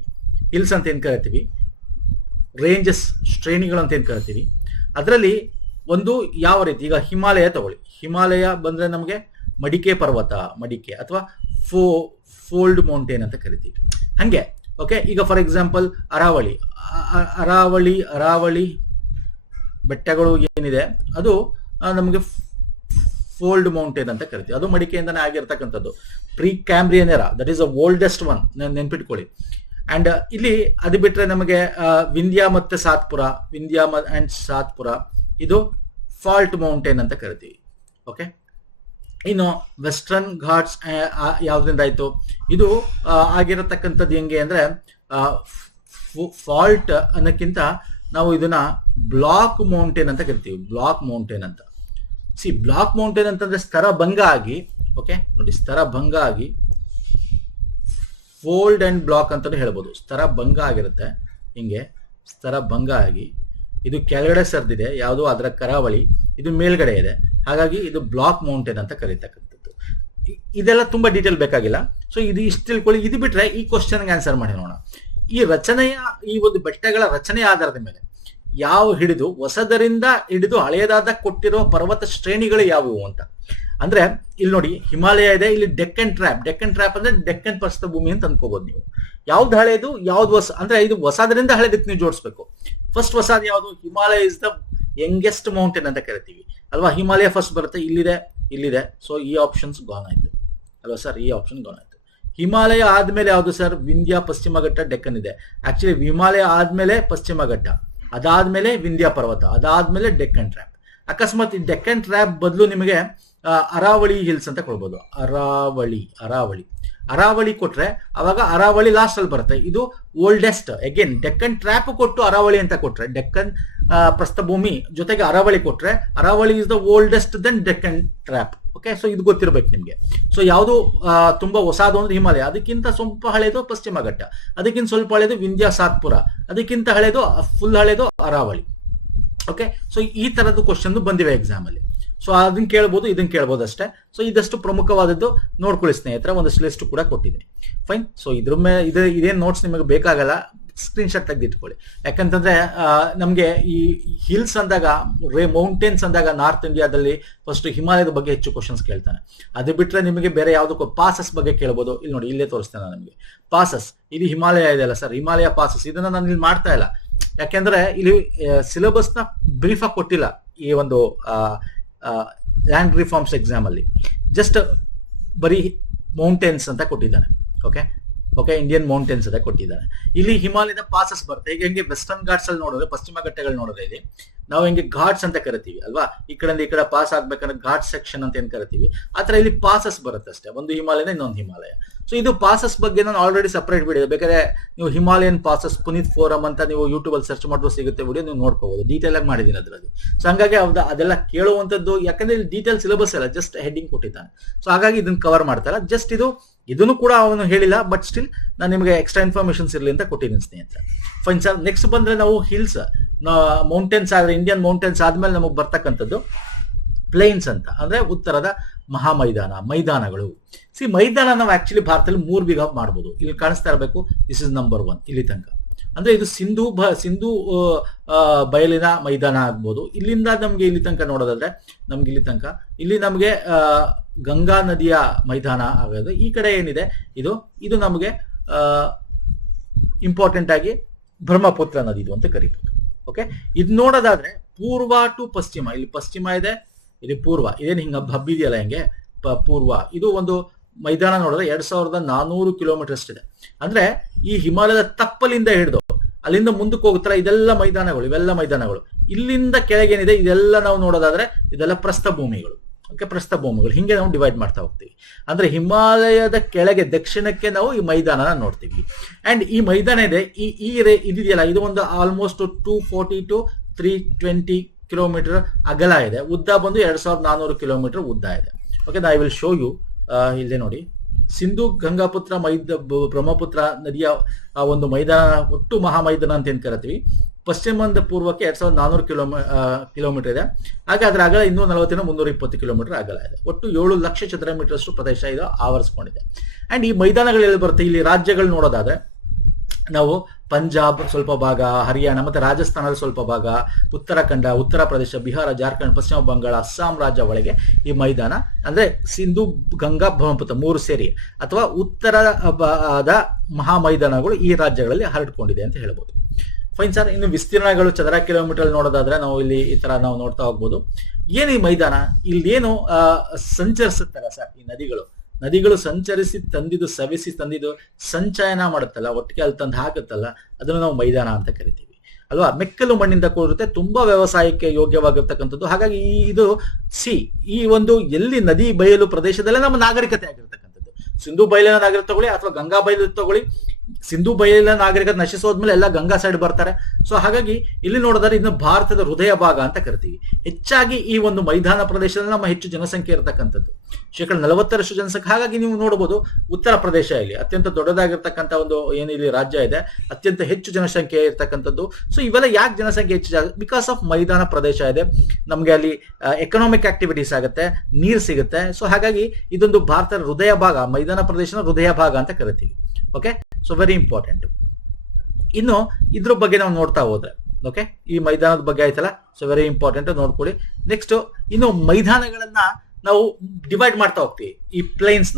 ಹಿಲ್ಸ್ ಅಂತ ಏನ್ ಕರಿತೀವಿ, ರೇಂಜಸ್ ಶ್ರೇಣಿಗಳು ಅಂತ ಏನ್ ಕರಿತೀವಿ, ಅದರಲ್ಲಿ ಒಂದು ಯಾವ ರೀತಿ, ಈಗ ಹಿಮಾಲಯ ತಗೊಳ್ಳಿ. ಹಿಮಾಲಯ ಬಂದ್ರೆ ನಮಗೆ ಮಡಿಕೆ ಪರ್ವತ, ಮಡಿಕೆ ಅಥವಾ ಫೋಲ್ಡ್ ಮೌಂಟೇನ್ ಅಂತ ಕರಿತೀವಿ. ಹಂಗೆ ಓಕೆ, ಈಗ ಫಾರ್ ಎಕ್ಸಾಂಪಲ್ ಅರಾವಳಿ ಬೆಟ್ಟಗಳು ಏನಿದೆ ಅದು ನಮಗೆ ಫೋಲ್ಡ್ ಮೌಂಟೇನ್ ಅಂತ ಕರಿತೀವಿ. ಅದು ಮಡಿಕೆಯಿಂದನೇ ಆಗಿರ್ತಕ್ಕಂಥದ್ದು. Pre Cambrian era, that is the oldest one, ನೆನ್ಪಿಟ್ಕೊಳ್ಳಿ. ಅಂಡ್ ಇಲ್ಲಿ ಅದು ಬಿಟ್ರೆ ನಮಗೆ ವಿಂಧ್ಯ ಮತ್ತೆ ಸಾತ್ಪುರ, ವಿಂಧ್ಯ ಅಂಡ್ ಸಾತ್ಪುರ ಇದು ಫಾಲ್ಟ್ ಮೌಂಟೇನ್ ಅಂತ ಕರಿತೀವಿ. ಓಕೆ, ಇನ್ನು ವೆಸ್ಟರ್ನ್ ಘಾಟ್ಸ್ ಯಾವ್ದ್ರಿಂದ ಆಯ್ತು, ಇದು ಆಗಿರತಕ್ಕಂಥದ್ದು ಹೆಂಗೆ ಅಂದ್ರೆ ಫಾಲ್ಟ್ ಅನ್ನೋಕ್ಕಿಂತ ನಾವು ಇದನ್ನ ಬ್ಲಾಕ್ ಮೌಂಟೇನ್ ಅಂತ ಕರಿತೀವಿ. ಬ್ಲಾಕ್ ಮೌಂಟೇನ್ ಅಂತ. ಬ್ಲಾಕ್ ಮೌಂಟೇನ್ ಅಂತಂದ್ರೆ ಸ್ತರ ಭಂಗ ಆಗಿ, ಓಕೆ ನೋಡಿ, ಸ್ತರ ಭಂಗ ಆಗಿ ಫೋಲ್ಡ್ ಅಂಡ್ ಬ್ಲಾಕ್ ಅಂತಾನು ಹೇಳ್ಬೋದು. ಸ್ತರ ಭಂಗ ಆಗಿರುತ್ತೆ ಹಿಂಗೆ, ಸ್ತರ ಭಂಗ ಆಗಿ ಇದು ಕೆಳಗಡೆ ಸರ್ದಿದೆ, ಯಾವುದು ಅದರ ಕರಾವಳಿ, ಇದು ಮೇಲ್ಗಡೆ ಇದೆ, ಹಾಗಾಗಿ ಇದು ಬ್ಲಾಕ್ ಮೌಂಟೇನ್ ಅಂತ ಕರೀತಕ್ಕಂಥದ್ದು. ಇದೆಲ್ಲ ತುಂಬಾ ಡೀಟೇಲ್ ಬೇಕಾಗಿಲ್ಲ. ಸೊ ಇದು ಇಷ್ಟು ತಿಳ್ಕೊಳ್ಳಿ. ಇದು ಬಿಟ್ರೆ ಈ ಕ್ವಶನ್ಗೆ ಆನ್ಸರ್ ಮಾಡಿ ನೋಡೋಣ. ಈ ರಚನೆಯ, ಈ ಒಂದು ಬೆಟ್ಟಗಳ ರಚನೆಯ ಆಧಾರದ ಮೇಲೆ ಯಾವ ಹಿಡಿದು ಹೊಸದರಿಂದ ಹಿಡಿದು ಹಳೆಯದಾದ ಕೊಟ್ಟಿರೋ ಪರ್ವತ ಶ್ರೇಣಿಗಳು ಯಾವುವು ಅಂತ. ಅಂದ್ರೆ ಇಲ್ಲಿ ನೋಡಿ, ಹಿಮಾಲಯ ಇದೆ, ಇಲ್ಲಿ ಡೆಕ್ಕನ್ ಟ್ರ್ಯಾಪ್. ಡೆಕ್ಕನ್ ಟ್ರ್ಯಾಪ್ ಅಂದ್ರೆ ಡೆಕ್ಕನ್ ಪ್ರಸ್ಥಭೂಮಿ ಅಂತ ಅನ್ಕೋಬಹುದು ನೀವು. ಯಾವ್ದು ಹಳೆಯದು, ಯಾವ್ದು ಹೊಸ, ಅಂದ್ರೆ ಇದು ಹೊಸದರಿಂದ ಹಳೆದಕ್ಕೆ ನೀವು ಜೋಡಿಸ್ಬೇಕು. ಫಸ್ಟ್ ಹೊಸದು ಯಾವುದು? Himalaya is the youngest mountain ಅಂತ ಕರಿತೀವಿ ಅಲ್ವಾ. ಹಿಮಾಲಯ ಫಸ್ಟ್ ಬರುತ್ತೆ, ಇಲ್ಲಿದೆ, ಇಲ್ಲಿದೆ. ಸೊ ಈ ಆಪ್ಷನ್ಸ್ ಗಾನ್ ಆಯ್ತು ಅಲ್ವಾ ಸರ್, ಈ ಆಪ್ಷನ್ ಗಾನ್ ಆಯ್ತು. ಹಿಮಾಲಯ ಆದ್ಮೇಲೆ ಯಾವುದು ಸರ್? ವಿಂಧ್ಯ, ಪಶ್ಚಿಮ ಘಟ್ಟ, ಡೆಕ್ಕನ್ ಇದೆ. ಆಕ್ಚುಲಿ ಹಿಮಾಲಯ ಆದ್ಮೇಲೆ ಪಶ್ಚಿಮ ಘಟ್ಟ, ಅದಾದ್ಮೇಲೆ ವಿಂಧ್ಯ ಪರ್ವತ, ಅದಾದ್ಮೇಲೆ ಡೆಕ್ಕನ್ ಟ್ರ್ಯಾಪ್. ಅಕಸ್ಮಾತ್ ಈ ಡೆಕ್ಕನ್ ಟ್ರ್ಯಾಪ್ ಬದಲು ನಿಮಗೆ ಅರಾವಳಿ ಹಿಲ್ಸ್ ಅಂತ ಕೊಡ್ಬೋದು. ಅರಾವಳಿ ಕೊಟ್ರೆ ಅವಾಗ ಅರಾವಳಿ ಲಾಸ್ಟ್ ಅಲ್ಲಿ ಬರುತ್ತೆ. ಇದು ಓಲ್ಡೆಸ್ಟ್. ಅಗೇನ್ ಡೆಕ್ಕನ್ ಟ್ರ್ಯಾಪ್ ಕೊಟ್ಟು ಅರಾವಳಿ ಅಂತ ಕೊಟ್ರೆ, ಡೆಕ್ಕನ್ ಪ್ರಸ್ಥಭೂಮಿ ಜೊತೆಗೆ ಅರಾವಳಿ ಕೊಟ್ರೆ, Aravalli is the oldest then Deccan trap. Okay, so ಇದು ಗೊತ್ತಿರ್ಬೇಕು ನಿಮ್ಗೆ. ಸೊ ಯಾವುದು ತುಂಬಾ ಹೊಸದು ಅಂದ್ರೆ ಹಿಮಾಲಯ, ಅದಕ್ಕಿಂತ ಸ್ವಲ್ಪ ಹಳೇದು ಪಶ್ಚಿಮ ಘಟ್ಟ, ಅದಕ್ಕಿಂತ ಸ್ವಲ್ಪ ಹಳೇದು ವಿಂಧ್ಯ ಸಾತ್ಪುರ, ಅದಕ್ಕಿಂತ ಹಳೇದು ಫುಲ್ ಹಳೇದು ಅರಾವಳಿ. ಓಕೆ, ಸೊ ಈ ತರದ್ದು ಕ್ವಶನ್ ಬಂದಿವೆ ಎಕ್ಸಾಮ್ ಅಲ್ಲಿ. ಸೊ ಅದನ್ನ ಕೇಳ್ಬೋದು, ಇದನ್ನ ಕೇಳ್ಬೋದು ಅಷ್ಟೇ. ಸೊ ಇದಷ್ಟು ಪ್ರಮುಖವಾದದ್ದು ನೋಡ್ಕೊಳ್ಳಿ ಸ್ನೇಹಿತರೆ, ಒಂದಷ್ಟು ಲಿಸ್ಟ್ ಕೂಡ ಕೊಟ್ಟಿದ್ದೀನಿ. ಫೈನ್. ಸೊ ಇದ್ರ ಮೇಲೆ ಇದೇನು ನೋಟ್ಸ್ ನಿಮಗೆ ಬೇಕಾಗಲ್ಲ, ಸ್ಕ್ರೀನ್ ಶಾಟ್ ತೆಗೆದಿಟ್ಕೊಳ್ಳಿ. ಯಾಕಂತಂದ್ರೆ ನಮಗೆ ಈ ಹಿಲ್ಸ್ ಅಂದಾಗ, ಮೌಂಟೇನ್ಸ್ ಅಂದಾಗ ನಾರ್ತ್ ಇಂಡಿಯಾದಲ್ಲಿ ಫಸ್ಟ್ ಹಿಮಾಲಯದ ಬಗ್ಗೆ ಹೆಚ್ಚು ಕ್ವಶನ್ಸ್ ಕೇಳ್ತಾನೆ. ಅದು ಬಿಟ್ರೆ ನಿಮಗೆ ಬೇರೆ ಯಾವುದಕ್ಕೂ ಪಾಸಸ್ ಬಗ್ಗೆ ಕೇಳ್ಬೋದು. ಇಲ್ಲಿ ನೋಡಿ, ಇಲ್ಲೇ ತೋರಿಸ್ತೇನೆ ನಿಮಗೆ ಪಾಸಸ್. ಇದು ಹಿಮಾಲಯ ಇದೆಯಲ್ಲ ಸರ್, ಹಿಮಾಲಯ ಪಾಸಸ್, ಇದನ್ನ ನಾನು ಇಲ್ಲಿ ಮಾಡ್ತಾ ಇಲ್ಲ. ಯಾಕೆಂದ್ರೆ ಇಲ್ಲಿ ಸಿಲೆಬಸ್ ನ ಬ್ರೀಫ್ ಆಗಿ ಕೊಟ್ಟಿಲ್ಲ ಈ ಒಂದು ಲ್ಯಾಂಡ್ ರಿಫಾರ್ಮ್ಸ್ ಎಕ್ಸಾಮ್ ಅಲ್ಲಿ. ಜಸ್ಟ್ ಬರೀ ಮೌಂಟೇನ್ಸ್ ಅಂತ ಕೊಟ್ಟಿದ್ದಾನೆ. ಓಕೆ, ಇಂಡಿಯನ್ ಮೌಂಟೇನ್ಸ್ ಅಂತ ಕೊಟ್ಟಿದ್ದಾನೆ. ಇಲ್ಲಿ ಹಿಮಾಲಯದ ಪಾಸಸ್ ಬರುತ್ತೆ. ಈಗ ಹೆಂಗೆ ವೆಸ್ಟರ್ನ್ ಘಾಟ್ಸ್ ಅಲ್ಲಿ ನೋಡಿದ್ರೆ, ಪಶ್ಚಿಮ ಘಟ್ಟಗಳು ನೋಡಿದ್ರೆ ಇಲ್ಲಿ ನಾವು ಹೆಂಗೆ ಘಾಟ್ಸ್ ಅಂತ ಕರಿತೀವಿ ಅಲ್ವಾ, ಈ ಕಡೆಯಿಂದ ಈ ಕಡೆ ಪಾಸ್ ಆಗ್ಬೇಕಂದ್ರೆ ಘಾಟ್ ಸೆಕ್ಷನ್ ಅಂತ ಏನ್ ಕರಿತೀವಿ, ಆತರ ಇಲ್ಲಿ ಪಾಸಸ್ ಬರುತ್ತೆ ಅಷ್ಟೇ. ಒಂದು ಹಿಮಾಲಯ, ಇನ್ನೊಂದು ಹಿಮಾಲಯ. ಸೊ ಇದು ಪಾಸಸ್ ಬಗ್ಗೆ ನಾನು ಆಲ್ರೆಡಿ ಸಪರೇಟ್ ವಿಡಿಯೋ, ಬೇಕಾದ್ರೆ ನೀವು ಹಿಮಾಲಯನ್ ಪಾಸಸ್ ಪುನೀತ್ ಫೋರಮ್ ಅಂತ ನೀವು ಯೂಟ್ಯೂಬ್ ಅಲ್ಲಿ ಸರ್ಚ್ ಮಾಡಿದ್ರು ಸಿಗುತ್ತೆ ವಿಡಿಯೋ, ನೀವು ನೋಡ್ಕೋಬಹುದು. ಡೀಟೇಲ್ ಆಗಿ ಮಾಡಿದ್ದೀನಿ ಅದರಲ್ಲಿ. ಸೊ ಹಂಗಾಗಿ ಅದೆಲ್ಲ ಕೇಳುವಂತದ್ದು, ಯಾಕಂದ್ರೆ ಇಲ್ಲಿ ಡೀಟೇಲ್ ಸಿಲೆಬಸ್ ಎಲ್ಲ ಜಸ್ಟ್ ಹೆಡ್ಡಿಂಗ್ ಕೊಟ್ಟಿದ್ದಾನೆ. ಸೊ ಹಾಗಾಗಿ ಇದನ್ನ ಕವರ್ ಮಾಡ್ತಾರ. ಜಸ್ಟ್ ಇದನ್ನು ಕೂಡ ಅವನು ಹೇಳಿಲ್ಲ, ಬಟ್ ಸ್ಟಿಲ್ ನಾನು ನಿಮಗೆ ಎಕ್ಸ್ಟ್ರಾ ಇನ್ಫಾರ್ಮೇಶನ್ಸ್ ಇರಲಿ ಅಂತ ಕೊಟ್ಟಿದ್ದೀನಿ ಸ್ನೇಹಿತರೆ. Fine sir. ನೆಕ್ಸ್ಟ್ ಬಂದ್ರೆ ನಾವು ಹಿಲ್ಸ್, ಮೌಂಟೇನ್ಸ್ ಆದ್ರೆ, ಇಂಡಿಯನ್ ಮೌಂಟೇನ್ಸ್ ಆದ್ಮೇಲೆ ನಮಗೆ ಬರ್ತಕ್ಕಂಥದ್ದು ಪ್ಲೇನ್ಸ್ ಅಂತ, ಅಂದ್ರೆ ಉತ್ತರದ ಮೈದಾನಗಳು. ಮೈದಾನ ನಾವು ಆಕ್ಚುಲಿ ಭಾರತದಲ್ಲಿ 3 ವಿಭಾಗ ಮಾಡ್ಬೋದು. ಇಲ್ಲಿ ಕಾಣಿಸ್ತಾ ಇರಬೇಕು, ದಿಸ್ ಇಸ್ ನಂಬರ್ 1 ಇಲ್ಲಿ ತನಕ. ಅಂದ್ರೆ ಇದು ಸಿಂಧು ಬಯಲಿನ ಮೈದಾನ ಆಗ್ಬೋದು. ಇಲ್ಲಿಂದ ನಮ್ಗೆ ಇಲ್ಲಿ ತನಕ ನೋಡೋದಾದ್ರೆ, ನಮ್ಗೆ ಇಲ್ಲಿ ತನಕ ಇಲ್ಲಿ ನಮ್ಗೆ ಗಂಗಾ ನದಿಯ ಮೈದಾನ ಆಗೋದು. ಈ ಕಡೆ ಏನಿದೆ ಇದು ನಮಗೆ ಇಂಪಾರ್ಟೆಂಟ್ ಆಗಿ ಬ್ರಹ್ಮಪುತ್ರ ನದಿ ಇದು ಅಂತ ಕರೀಬಹುದು. ಓಕೆ, ಇದು ನೋಡೋದಾದ್ರೆ ಪೂರ್ವ ಟು ಪಶ್ಚಿಮ, ಇಲ್ಲಿ ಪಶ್ಚಿಮ ಇದೆ, ಇಲ್ಲಿ ಪೂರ್ವ, ಇದೇನು ಹಿಂಗ ಹಬ್ಬಿದೆಯಲ್ಲ ಹಿಂಗೆ ಪೂರ್ವ. ಇದು ಒಂದು ಮೈದಾನ ನೋಡಿದ್ರೆ 2400 ಕಿಲೋಮೀಟರ್ ಅಷ್ಟಿದೆ. ಅಂದ್ರೆ ಈ ಹಿಮಾಲಯದ ತಪ್ಪಲಿಂದ ಹಿಡಿದು ಅಲ್ಲಿಂದ ಮುಂದಕ್ಕೆ ಹೋಗುತ್ತಾರೆ, ಇವೆಲ್ಲ ಮೈದಾನಗಳು. ಇಲ್ಲಿಂದ ಕೆಳಗೇನಿದೆ ಇದೆಲ್ಲ ನಾವು ನೋಡೋದಾದ್ರೆ ಇದೆಲ್ಲ ಪ್ರಸ್ಥಭೂಮಿಗಳು. ಓಕೆ, ಪ್ರಸ್ಥಭೂಮಿಗಳು ಹಿಂಗೆ ನಾವು ಡಿವೈಡ್ ಮಾಡ್ತಾ ಹೋಗ್ತೀವಿ. ಅಂದ್ರೆ ಹಿಮಾಲಯದ ಕೆಳಗೆ ದಕ್ಷಿಣಕ್ಕೆ ನಾವು ಈ ಮೈದಾನನ ನೋಡ್ತೀವಿ. ಅಂಡ್ ಈ ಮೈದಾನ ಇದೆ, ಇದೆಯಲ್ಲ, ಇದು ಒಂದು ಆಲ್ಮೋಸ್ಟ್ 240 to 320 ಕಿಲೋಮೀಟರ್ ಅಗಲ ಇದೆ. ಉದ್ದ ಬಂದು 2400 ಕಿಲೋಮೀಟರ್ ಉದ್ದ ಇದೆ. Okay, I will show you. ಇಲ್ಲೇ ನೋಡಿ, ಸಿಂಧು ಗಂಗಾಪುತ್ರ ಬ್ರಹ್ಮಪುತ್ರ ನದಿಯ ಒಂದು ಮೈದಾನ, ಒಟ್ಟು ಮಹಾಮೈದಾನ ಅಂತ ಏನ್ ಕರಿತೀವಿ, ಪಶ್ಚಿಮದ ಪೂರ್ವಕ್ಕೆ 2400 ಕಿಲೋಮೀಟರ್ ಇದೆ. ಹಾಗೆ ಅದರ ಅಗಲ 240-320 ಕಿಲೋಮೀಟರ್ ಅಗಲ ಇದೆ. ಒಟ್ಟು 7 ಲಕ್ಷ ಚದರ ಮೀಟರ್ ಅಷ್ಟು ಪ್ರದೇಶ ಇದು ಆವರಿಸಿಕೊಂಡಿದೆ. ಅಂಡ್ ಈ ಮೈದಾನಗಳು ಎಲ್ಲಿ ಬರುತ್ತೆ, ಇಲ್ಲಿ ರಾಜ್ಯಗಳು ನೋಡೋದಾದ್ರೆ ನಾವು ಪಂಜಾಬ್ ಸ್ವಲ್ಪ ಭಾಗ, ಹರಿಯಾಣ ಮತ್ತೆ ರಾಜಸ್ಥಾನದ ಸ್ವಲ್ಪ ಭಾಗ, ಉತ್ತರಾಖಂಡ, ಉತ್ತರ ಪ್ರದೇಶ, ಬಿಹಾರ, ಜಾರ್ಖಂಡ್, ಪಶ್ಚಿಮ ಬಂಗಾಳ, ಅಸ್ಸಾಂ ರಾಜ್ಯ ಒಳಗೆ ಈ ಮೈದಾನ, ಅಂದ್ರೆ ಸಿಂಧು ಗಂಗಾ ಬ್ರಹ್ಮಪುತ್ರ 3 ಸೇರಿ ಅಥವಾ ಉತ್ತರದ ಮಹಾ ಮೈದಾನಗಳು ಈ ರಾಜ್ಯಗಳಲ್ಲಿ ಹರಡಿಕೊಂಡಿದೆ ಅಂತ ಹೇಳ್ಬೋದು. Fine sir. ಇನ್ನು ವಿಸ್ತೀರ್ಣಗಳು ಚದರ ಕಿಲೋಮೀಟರ್ ನೋಡೋದಾದ್ರೆ ನಾವು ಇಲ್ಲಿ ಈ ತರ ನಾವು ನೋಡ್ತಾ ಹೋಗ್ಬೋದು. ಏನು ಈ ಮೈದಾನ ಇಲ್ಲೇನು ಸಂಚರಿಸುತ್ತಲ್ಲ ಸರ್ ಈ ನದಿಗಳು ಸಂಚರಿಸಿ ತಂದಿದ್ದು ಸವಿಸಿ ತಂದಿದ್ದು ಸಂಚಯನ ಮಾಡುತ್ತಲ್ಲ, ಒಟ್ಟಿಗೆ ಅಲ್ಲಿ ತಂದು ಹಾಕುತ್ತಲ್ಲ, ಅದನ್ನು ನಾವು ಮೈದಾನ ಅಂತ ಕರಿತೀವಿ ಅಲ್ವಾ. ಮೆಕ್ಕಲು ಮಣ್ಣಿಂದ ಕೂಡಿರುತ್ತೆ, ತುಂಬಾ ವ್ಯವಸಾಯಕ್ಕೆ ಯೋಗ್ಯವಾಗಿರ್ತಕ್ಕಂಥದ್ದು. ಹಾಗಾಗಿ ಇದು ಈ ಒಂದು ಎಲ್ಲಿ ನದಿ ಬಯಲು ಪ್ರದೇಶದಲ್ಲೇ ನಮ್ಮ ನಾಗರಿಕತೆ ಆಗಿರ್ತಕ್ಕಂಥದ್ದು. ಸಿಂಧು ಬಯಲಿನ ನಾಗರಿಕತೆ ತಗೊಳ್ಳಿ ಅಥವಾ ಗಂಗಾ ಬಯಲು ತಗೊಳ್ಳಿ, ಸಿಂಧು ಬಯಲಿನ ನಾಗರಿಕತೆ ನಶಿಸೋದ್ಮೇಲೆ ಎಲ್ಲ ಗಂಗಾ ಸೈಡ್ ಬರ್ತಾರೆ. ಸೊ ಹಾಗಾಗಿ ಇಲ್ಲಿ ನೋಡಿದ್ರೆ ಇದನ್ನು ಭಾರತದ ಹೃದಯ ಭಾಗ ಅಂತ ಕರಿತೀವಿ. ಹೆಚ್ಚಾಗಿ ಈ ಒಂದು ಮೈದಾನ ಪ್ರದೇಶದಲ್ಲಿ ನಮ್ಮ ಹೆಚ್ಚು ಜನಸಂಖ್ಯೆ ಇರತಕ್ಕಂಥದ್ದು, 40% ಜನಸಂಖ್ಯೆ. ಹಾಗಾಗಿ ನೀವು ನೋಡಬಹುದು ಉತ್ತರ ಪ್ರದೇಶ ಇಲ್ಲಿ ಅತ್ಯಂತ ದೊಡ್ಡದಾಗಿರ್ತಕ್ಕಂಥ ಒಂದು ಏನು ಇಲ್ಲಿ ರಾಜ್ಯ ಇದೆ, ಅತ್ಯಂತ ಹೆಚ್ಚು ಜನಸಂಖ್ಯೆ ಇರ್ತಕ್ಕಂಥದ್ದು. ಸೊ ಇವೆಲ್ಲ ಯಾಕೆ ಜನಸಂಖ್ಯೆ ಹೆಚ್ಚು? ಬಿಕಾಸ್ ಆಫ್ ಮೈದಾನ ಪ್ರದೇಶ ಇದೆ, ನಮ್ಗೆ ಅಲ್ಲಿ ಎಕನಾಮಿಕ್ ಆಕ್ಟಿವಿಟೀಸ್ ಆಗುತ್ತೆ, ನೀರು ಸಿಗುತ್ತೆ. ಸೊ ಹಾಗಾಗಿ ಇದೊಂದು ಭಾರತದ ಹೃದಯ ಭಾಗ, ಮೈದಾನ ಪ್ರದೇಶನ ಹೃದಯ ಭಾಗ ಅಂತ ಕರಿತೀವಿ. Okay, so very important. ಇನ್ನು ಇದ್ರ ಬಗ್ಗೆ ನಾವು ನೋಡ್ತಾ ಹೋದ್ರೆ, ಓಕೆ, ಈ ಮೈದಾನದ ಬಗ್ಗೆ ಆಯ್ತಲ್ಲ, ಸೊ ವೆರಿ ಇಂಪಾರ್ಟೆಂಟ್ ನೋಡ್ಕೊಳ್ಳಿ. ನೆಕ್ಸ್ಟ್ ಇನ್ನು ಮೈದಾನಗಳನ್ನ ನಾವು ಡಿವೈಡ್ ಮಾಡ್ತಾ ಹೋಗ್ತೀವಿ. ಈ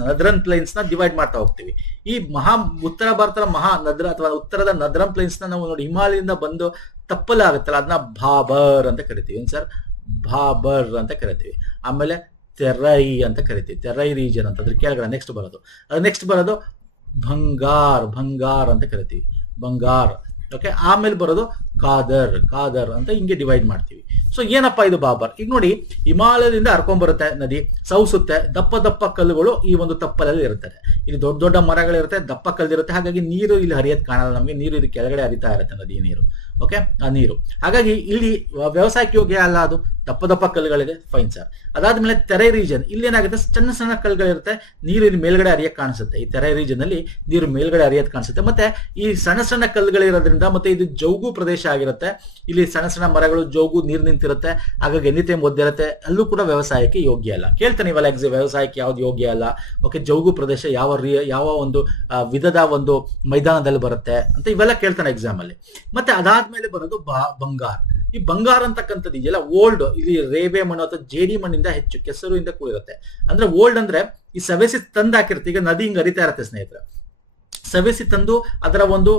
ನದ್ರನ್ ಪ್ಲೇನ್ಸ್ ನ ಡಿವೈಡ್ ಮಾಡ್ತಾ ಹೋಗ್ತೀವಿ. ಈ ಉತ್ತರ ಭಾರತದ ನದ್ರ ಅಥವಾ ಉತ್ತರದ ನದ್ರನ್ ಪ್ಲೇನ್ಸ್ ನ ನಾವು ನೋಡಿ ಹಿಮಾಲಯದಿಂದ ಬಂದು ತಪ್ಪಲಾಗುತ್ತಲ್ಲ, ಅದನ್ನ ಭಾಬರ್ ಅಂತ ಕರಿತೀವಿ. ಏನ್ ಸರ್? ಭಾಬರ್ ಅಂತ ಕರಿತೀವಿ. ಆಮೇಲೆ ತೆರೈ ಅಂತ ಕರಿತೀವಿ, ತೆರೈ ರೀಜನ್ ಅಂತ. ಅದ್ರ ಕೆಳಗಡೆ ನೆಕ್ಸ್ಟ್ ಬರೋದು ಭಂಗಾರ್ ಅಂತ ಕರಿತೀವಿ, ಬಂಗಾರ್. ಓಕೆ, ಆಮೇಲೆ ಬರೋದು ಕಾದರ್ ಅಂತ ಹಿಂಗೆ ಡಿವೈಡ್ ಮಾಡ್ತೀವಿ. ಸೊ ಏನಪ್ಪಾ ಇದು ಬಾಬರ್? ಈಗ ನೋಡಿ, ಹಿಮಾಲಯದಿಂದ ಹರ್ಕೊಂಡ್ಬರುತ್ತೆ ನದಿ, ಸೌಸುತ್ತೆ, ದಪ್ಪ ಕಲ್ಲುಗಳು ಈ ಒಂದು ತಪ್ಪಲಲ್ಲಿ ಇರುತ್ತದೆ. ಇಲ್ಲಿ ದೊಡ್ಡ ಮರಗಳಿರುತ್ತೆ, ದಪ್ಪ ಕಲ್ಲಿರುತ್ತೆ. ಹಾಗಾಗಿ ನೀರು ಇಲ್ಲಿ ಹರಿಯೋದ್ ಕಾಣಲ್ಲ ನಮಗೆ, ನೀರು ಇಲ್ಲಿ ಕೆಳಗಡೆ ಹರಿತಾ ಇರುತ್ತೆ, ನದಿ ನೀರು. ಓಕೆ, ಆ ನೀರು. ಹಾಗಾಗಿ ಇಲ್ಲಿ ವ್ಯವಸಾಯಕ್ಕೆ ಯೋಗ್ಯ ಅಲ್ಲ, ಅದು ದಪ್ಪ ಕಲ್ಲುಗಳಿದೆ. Fine sir. ಅದಾದ್ಮೇಲೆ ತೆರೈ ರೀಜನ್, ಇಲ್ಲಿ ಏನಾಗುತ್ತೆ, ಸಣ್ಣ ಕಲ್ಲುಗಳಿರುತ್ತೆ, ನೀರು ಇಲ್ಲಿ ಮೇಲ್ಗಡೆ ಹರಿಯಕ್ ಕಾಣಿಸುತ್ತೆ. ಈ ತೆರೈ ರೀಜನ್ ಅಲ್ಲಿ ನೀರು ಮೇಲ್ಗಡೆ ಹರಿಯತ್ ಕಾಣಿಸುತ್ತೆ. ಮತ್ತೆ ಈ ಸಣ್ಣ ಕಲ್ಲುಗಳಿರೋದ್ರಿಂದ, ಮತ್ತೆ ಇದು ಜೌಗು ಪ್ರದೇಶ ಆಗಿರುತ್ತೆ, ಇಲ್ಲಿ ಸಣ್ಣ ಮರಗಳು, ಜೌಗು, ನೀರು ನಿಂತಿರುತ್ತೆ. ಹಾಗಾಗಿ ಎನಿ ಟೈಮ್ ಒದ್ದಿರುತ್ತೆ. ಅಲ್ಲೂ ಕೂಡ ವ್ಯವಸಾಯಕ್ಕೆ ಯೋಗ್ಯ ಅಲ್ಲ. ಕೇಳ್ತಾನೆ ಇವೆಲ್ಲ ವ್ಯವಸಾಯಕ್ಕೆ ಯಾವ್ದು ಯೋಗ್ಯ ಅಲ್ಲ, ಓಕೆ, ಜೌಗು ಪ್ರದೇಶ ಯಾವ ಒಂದು ವಿಧದ ಒಂದು ಮೈದಾನದಲ್ಲಿ ಬರುತ್ತೆ ಅಂತ ಇವೆಲ್ಲ ಕೇಳ್ತಾನೆ ಎಕ್ಸಾಮ್ ಅಲ್ಲಿ. ಮತ್ತೆ ಅದಾದ್ಮೇಲೆ ಬರೋದು ಬಂಗಾರ್. ಈ ಬಂಗಾರ ಅಂತಕ್ಕಂಥದ್ದು ಇದೆಯಲ್ಲ, ಓಲ್ಡ್, ಇಲ್ಲಿ ರೇವೆ ಮಣ್ಣು ಅಥವಾ ಜೇಡಿ ಮಣ್ಣಿಂದ ಹೆಚ್ಚು ಕೆಸರುಯಿಂದ ಕೂಡಿರುತ್ತೆ. ಅಂದ್ರೆ ಓಲ್ಡ್ ಅಂದ್ರೆ ಈ ಸವೆಸಿ ತಂದು ಹಾಕಿರುತ್ತೆ. ಈಗ ನದಿ ಹಿಂಗ್ ಹರಿತಾ ಇರುತ್ತೆ ಸ್ನೇಹಿತರೆ, ಸವೆಸಿ ತಂದು ಅದರ ಒಂದು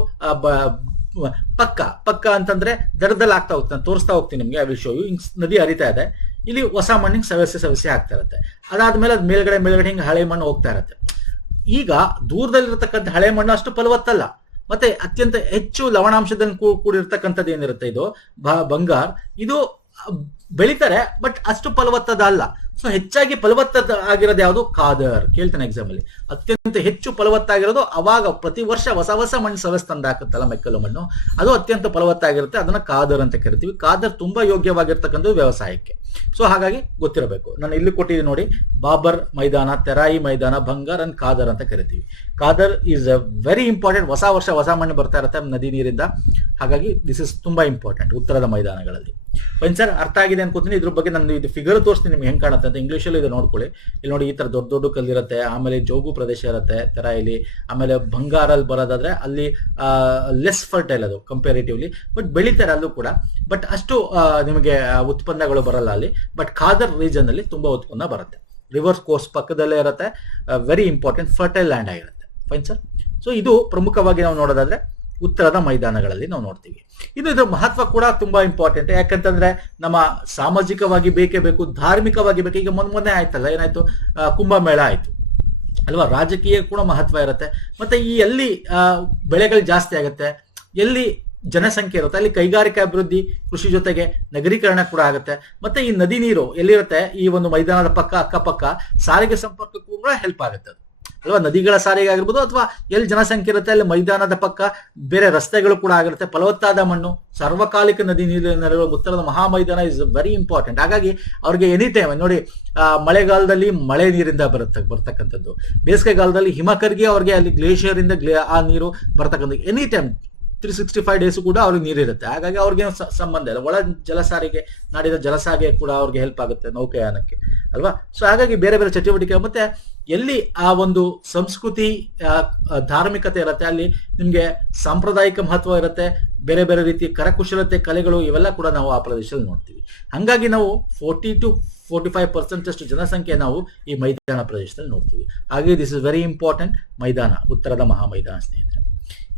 ಪಕ್ಕ ಅಂತಂದ್ರೆ ದಡದಲ್ಲಿ ಆಗ್ತಾ ಹೋಗ್ತಾನೆ, ತೋರಿಸ್ತಾ ಹೋಗ್ತೀನಿ ನಿಮ್ಗೆ. I will show you. ನದಿ ಹರಿತಾ ಇದೆ, ಇಲ್ಲಿ ಹೊಸ ಮಣ್ಣಿಗೆ ಸವೆಸಿ ಆಗ್ತಾ ಇರುತ್ತೆ. ಅದಾದ್ಮೇಲೆ ಅದ್ ಮೇಲ್ಗಡೆ ಹಿಂಗೆ ಹಳೆ ಮಣ್ಣು ಹೋಗ್ತಾ ಇರುತ್ತೆ. ಈಗ ದೂರದಲ್ಲಿರತಕ್ಕಂಥ ಹಳೆ ಮಣ್ಣು ಅಷ್ಟು ಫಲವತ್ತಲ್ಲ, ಮತ್ತೆ ಅತ್ಯಂತ ಹೆಚ್ಚು ಲವಣಾಂಶದಲ್ಲಿ ಕೂಡಿರ್ತಕ್ಕಂಥದ್ದು ಏನಿರುತ್ತೆ, ಇದು ಬಂಗಾರ್, ಇದು ಬೆಳಿತಾರೆ, ಬಟ್ ಅಷ್ಟು ಫಲವತ್ತದ ಅಲ್ಲ. ಸೊ ಹೆಚ್ಚಾಗಿ ಫಲವತ್ತದ ಆಗಿರೋದು ಯಾವುದು? ಕಾದರ್. ಕೇಳ್ತಾನೆ ಎಕ್ಸಾಮ್ ಅಲ್ಲಿ, ಅತ್ಯಂತ ಹೆಚ್ಚು ಫಲವತ್ತಾಗಿರೋದು ಅವಾಗ ಪ್ರತಿ ವರ್ಷ ಹೊಸ ಮಣ್ಣು ಸವೆಸ್ ತಂದು ಹಾಕುತ್ತಲ್ಲ, ಮೆಕ್ಕಲು ಮಣ್ಣು, ಅದು ಅತ್ಯಂತ ಫಲವತ್ತಾಗಿರುತ್ತೆ. ಅದನ್ನ ಕಾದರ್ ಅಂತ ಕರಿತೀವಿ. ಕಾದರ್ ತುಂಬಾ ಯೋಗ್ಯವಾಗಿರ್ತಕ್ಕಂಥದ್ದು ವ್ಯವಸಾಯಕ್ಕೆ. ಸೊ ಹಾಗಾಗಿ ಗೊತ್ತಿರಬೇಕು. ನಾನು ಇಲ್ಲಿ ಕೊಟ್ಟಿದ್ದೀನಿ ನೋಡಿ, ಬಾಬರ್ ಮೈದಾನ, ತೆರಾಯಿ ಮೈದಾನ, ಬಂಗಾರ್ ಅಂಡ್ ಕಾದರ್ ಅಂತ ಕರಿತೀವಿ. ಕಾದರ್ ಈಸ್ ಅ ವೆರಿ ಇಂಪಾರ್ಟೆಂಟ್. ಹೊಸ ಮಣ್ಣು ಬರ್ತಾ ಇರುತ್ತೆ ನದಿ ನೀರಿಂದ. ಹಾಗಾಗಿ ದಿಸ್ ಇಸ್ ತುಂಬಾ ಇಂಪಾರ್ಟೆಂಟ್ ಉತ್ತರದ ಮೈದಾನಗಳಲ್ಲಿ. ಫೈನ್ ಸರ್, ಅರ್ಥ ಆಗಿದೆ ಅನ್ಕೋತೀನಿ. ಇದ್ರ ಬಗ್ಗೆ ನಾನು ಇದು ಫಿಗರ್ ತೋರಿಸ್ತೀನಿ ನಿಮ್ಗೆ ಹೆಂಗ್ ಕಾಣುತ್ತೆ ಅಂತ. ಇಂಗ್ಲೀಷಲ್ಲಿ ಇದು ನೋಡ್ಕೊಳ್ಳಿ. ಇಲ್ಲಿ ನೋಡಿ, ಈ ತರ ದೊಡ್ಡ ಕಲ್ಲಿರುತ್ತೆ, ಆಮೇಲೆ ಜೋಗು ಪ್ರದೇಶ ಇರುತ್ತೆ ತೆರಾಯಿಲಿ. ಆಮೇಲೆ ಬಂಗಾರಲ್ಲಿ ಬರೋದಾದ್ರೆ ಅಲ್ಲಿ ಲೆಸ್ ಫರ್ಟೈಲ್ ಅದು ಕಂಪೇರಿಟಿವ್ಲಿ, ಬಟ್ ಬೆಳಿತಾರೆ ಅಲ್ಲೂ ಕೂಡ, ಬಟ್ ಅಷ್ಟು ನಿಮಗೆ ಉತ್ಪನ್ನಗಳು ಬರಲ್ಲ ಅಲ್ಲಿ. ಬಟ್ ಖಾದರ್ ರೀಜನ್ ಅಲ್ಲಿ ತುಂಬಾ ಉತ್ಪನ್ನ ಬರುತ್ತೆ. ರಿವರ್ ಕೋರ್ಸ್ ಪಕ್ಕದಲ್ಲೇ ಇರುತ್ತೆ, ವೆರಿ ಇಂಪಾರ್ಟೆಂಟ್ ಫರ್ಟೈಲ್ ಲ್ಯಾಂಡ್ ಆಗಿರುತ್ತೆ. Fine sir. ಸೊ ಇದು ಪ್ರಮುಖವಾಗಿ ನಾವು ನೋಡೋದಾದ್ರೆ ಉತ್ತರದ ಮೈದಾನಗಳಲ್ಲಿ ನಾವು ನೋಡ್ತೀವಿ. ಇನ್ನು ಇದರ ಮಹತ್ವ ಕೂಡ ತುಂಬಾ ಇಂಪಾರ್ಟೆಂಟ್. ಯಾಕಂತಂದ್ರೆ ನಮ್ಮ ಸಾಮಾಜಿಕವಾಗಿ ಬೇಕೇ ಬೇಕು, ಧಾರ್ಮಿಕವಾಗಿ ಬೇಕು. ಈಗ ಮೊನ್ನೆ ಆಯ್ತಲ್ಲ, ಏನಾಯ್ತು, ಕುಂಭಮೇಳ ಆಯ್ತು ಅಲ್ವಾ. ರಾಜಕೀಯ ಕೂಡ ಮಹತ್ವ ಇರುತ್ತೆ. ಮತ್ತೆ ಈ ಎಲ್ಲಿ ಬೆಳೆಗಳು ಜಾಸ್ತಿ ಆಗುತ್ತೆ, ಎಲ್ಲಿ ಜನಸಂಖ್ಯೆ ಇರುತ್ತೆ, ಅಲ್ಲಿ ಕೈಗಾರಿಕಾ ಅಭಿವೃದ್ಧಿ, ಕೃಷಿ ಜೊತೆಗೆ ನಗರೀಕರಣ ಕೂಡ ಆಗುತ್ತೆ. ಮತ್ತೆ ಈ ನದಿ ನೀರು ಎಲ್ಲಿರುತ್ತೆ, ಈ ಒಂದು ಮೈದಾನದ ಅಕ್ಕಪಕ್ಕ ಸಾರಿಗೆ ಸಂಪರ್ಕಕ್ಕೂ ಕೂಡ ಹೆಲ್ಪ್ ಆಗುತ್ತೆ ಅಲ್ವಾ. ನದಿಗಳ ಸಾರಿಗೆ ಆಗಿರ್ಬೋದು, ಅಥವಾ ಎಲ್ಲಿ ಜನಸಂಖ್ಯೆ ಇರುತ್ತೆ ಅಲ್ಲಿ ಮೈದಾನದ ಪಕ್ಕ ಬೇರೆ ರಸ್ತೆಗಳು ಕೂಡ ಆಗಿರುತ್ತೆ. ಫಲವತ್ತಾದ ಮಣ್ಣು, ಸಾರ್ವಕಾಲಿಕ ನದಿ ನೀರಿನ ಉತ್ತರದ ಮಹಾಮೈದಾನ ಇಸ್ ವೆರಿ ಇಂಪಾರ್ಟೆಂಟ್. ಹಾಗಾಗಿ ಅವ್ರಿಗೆ ಎನಿ ಟೈಮ್ ನೋಡಿ, ಮಳೆಗಾಲದಲ್ಲಿ ಮಳೆ ನೀರಿಂದ ಬರ್ತಕ್ಕಂಥದ್ದು, ಬೇಸಿಗೆಗಾಲದಲ್ಲಿ ಹಿಮ ಕರಗಿ ಅವ್ರಿಗೆ ಅಲ್ಲಿ ಗ್ಲೇಷಿಯರ್ ಇಂದ ಆ ನೀರು ಬರ್ತಕ್ಕಂಥದ್ದು. ಎನಿ ಟೈಮ್ 365 ಡೇಸ್ ಕೂಡ ಅವ್ರಿಗೆ ನೀರಿರುತ್ತೆ. ಹಾಗಾಗಿ ಅವ್ರಿಗೆ ಸಂಬಂಧ ಇಲ್ಲ. ಒಳ ಜಲಸಾರಿಗೆ, ನಾಡಿನ ಜಲಸಾರಿಗೆ ಕೂಡ ಅವ್ರಿಗೆ ಹೆಲ್ಪ್ ಆಗುತ್ತೆ, ನೌಕಾಯಾನಕ್ಕೆ ಅಲ್ವಾ. ಸೊ ಹಾಗಾಗಿ ಬೇರೆ ಬೇರೆ ಚಟುವಟಿಕೆ, ಮತ್ತೆ ಎಲ್ಲಿ ಆ ಒಂದು ಸಂಸ್ಕೃತಿ ಧಾರ್ಮಿಕತೆ ಇರುತ್ತೆ, ಅಲ್ಲಿ ನಿಮ್ಗೆ ಸಾಂಪ್ರದಾಯಿಕ ಮಹತ್ವ ಇರುತ್ತೆ, ಬೇರೆ ಬೇರೆ ರೀತಿ ಕರಕುಶಲತೆ ಕಲೆಗಳು, ಇವೆಲ್ಲ ಕೂಡ ನಾವು ಆ ಪ್ರದೇಶದಲ್ಲಿ ನೋಡ್ತೀವಿ. ಹಂಗಾಗಿ ನಾವು 40 to 45% ಅಷ್ಟು ಜನಸಂಖ್ಯೆ ನಾವು ಈ ಮೈದಾನ ಪ್ರದೇಶದಲ್ಲಿ ನೋಡ್ತೀವಿ. ಹಾಗೆ ದಿಸ್ ಇಸ್ ವೆರಿ ಇಂಪಾರ್ಟೆಂಟ್ ಮೈದಾನ, ಉತ್ತರದ ಮಹಾಮೈದಾನ ಸ್ನೇಹಿತರೆ.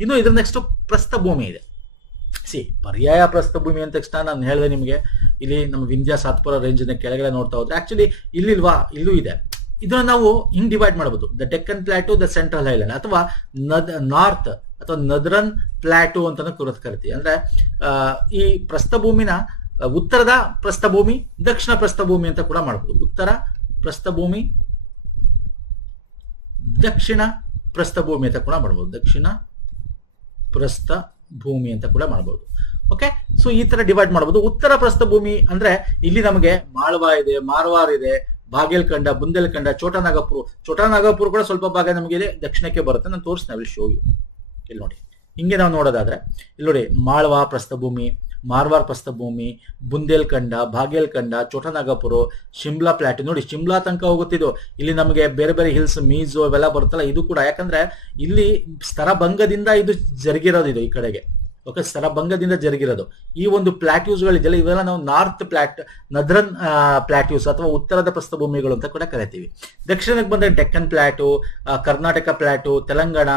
ಇನ್ನು ಇದ್ರ ನೆಕ್ಸ್ಟ್ ಪ್ರಸ್ಥಭೂಮಿ ಇದೆ. ಪರ್ಯಾಯ ಪ್ರಸ್ಥಭೂಮಿ ಅಂದ ತಕ್ಷಣ ನಾನು ಹೇಳಿದೆ ನಿಮಗೆ, ಇಲ್ಲಿ ನಮ್ಮ ವಿಂಧ್ಯ ಸಾತ್ಪುರ ರೇಂಜಿನ ಕೆಳಗಡೆ ನೋಡ್ತಾ ಹೋದ್ರೆ ಆಕ್ಚುಲಿ ಇಲ್ಲಿಲ್ವಾ, ಇಲ್ಲೂ ಇದೆ. ಇದನ್ನ ನಾವು ಹಿಂಗ್ ಡಿವೈಡ್ ಮಾಡಬಹುದು, the Deccan plateau, the central highland, ಅಥವಾ ನಾರ್ತ್ ಅಥವಾ ನದರನ್ ಪ್ಲಾಟೋ ಅಂತ ಕರಿತೀವಿ. ಅಂದ್ರೆ ಈ ಪ್ರಸ್ಥಭೂಮಿನ ಉತ್ತರದ ಪ್ರಸ್ಥಭೂಮಿ, ದಕ್ಷಿಣ ಪ್ರಸ್ಥಭೂಮಿ ಅಂತ ಕೂಡ ಮಾಡಬಹುದು. ಉತ್ತರ ಪ್ರಸ್ಥಭೂಮಿ, ದಕ್ಷಿಣ ಪ್ರಸ್ಥಭೂಮಿ ಅಂತ ಕೂಡ ಮಾಡಬಹುದು. ದಕ್ಷಿಣ ಪ್ರಸ್ಥಭೂಮಿ ಅಂತ ಕೂಡ ಮಾಡಬಹುದು. ಓಕೆ, ಸೊ ಈ ತರ ಡಿವೈಡ್ ಮಾಡಬಹುದು. ಉತ್ತರ ಪ್ರಸ್ಥಭೂಮಿ ಅಂದ್ರೆ ಇಲ್ಲಿ ನಮಗೆ ಮಾಳ್ವಾ ಇದೆ, ಮಾರ್ವಾರ್ ಇದೆ, ಬಾಗೇಲ್ಖಂಡ, ಬುಂದೇಲ್ಖಂಡ, ಛೋಟಾನಾಗಪುರ ಕೂಡ ಸ್ವಲ್ಪ ಭಾಗ ನಮಗೆ ದಕ್ಷಿಣಕ್ಕೆ ಬರುತ್ತೆ. ನಾನು ತೋರಿಸ್ತೀನಿ, ಶೋ ಯು. ಇಲ್ಲಿ ನೋಡಿ, ಹಿಂಗೆ ನಾವು ನೋಡೋದಾದ್ರೆ ಇಲ್ಲಿ ನೋಡಿ, ಮಾಳ್ವಾ ಪ್ರಸ್ಥಭೂಮಿ, ಮಾರ್ವಾರ್ ಪ್ರಸ್ಥಭೂಮಿ, ಬುಂದೇಲ್ಖಂಡ, ಬಾಗೇಲ್ಖಂಡ, ಛೋಟಾನಾಗಪುರ, ಶಿಮ್ಲಾ ಪ್ಲಾಟ್. ನೋಡಿ ಶಿಮ್ಲಾ ತನಕ ಹೋಗುತ್ತಿದ್ದು. ಇಲ್ಲಿ ನಮಗೆ ಬೇರೆ ಬೇರೆ ಹಿಲ್ಸ್, ಮೀಜು ಅವೆಲ್ಲ ಬರುತ್ತಲ್ಲ, ಇದು ಕೂಡ ಯಾಕಂದ್ರೆ ಇಲ್ಲಿ ಸ್ತರಭಂಗದಿಂದ ಇದು ಜರುಗಿರೋದು, ಇದು ಈ ಕಡೆಗೆ. ಓಕೆ, ಸ್ತರಭಂಗದಿಂದ ಜರುಗಿರೋದು ಈ ಒಂದು ಪ್ಲಾಟ್ಯೂಸ್ಗಳಿದೆಯಲ್ಲ, ಇವೆಲ್ಲ ನಾವು ನದರನ್ ಪ್ಲಾಟ್ಯೂಸ್ ಅಥವಾ ಉತ್ತರದ ಪ್ರಸ್ಥಭೂಮಿಗಳು ಅಂತ ಕೂಡ ಕರಿತೀವಿ. ದಕ್ಷಿಣಕ್ಕೆ ಬಂದ್ರೆ ಡೆಕ್ಕನ್ ಪ್ಲಾಟು, ಕರ್ನಾಟಕ ಪ್ಲಾಟು, ತೆಲಂಗಾಣ,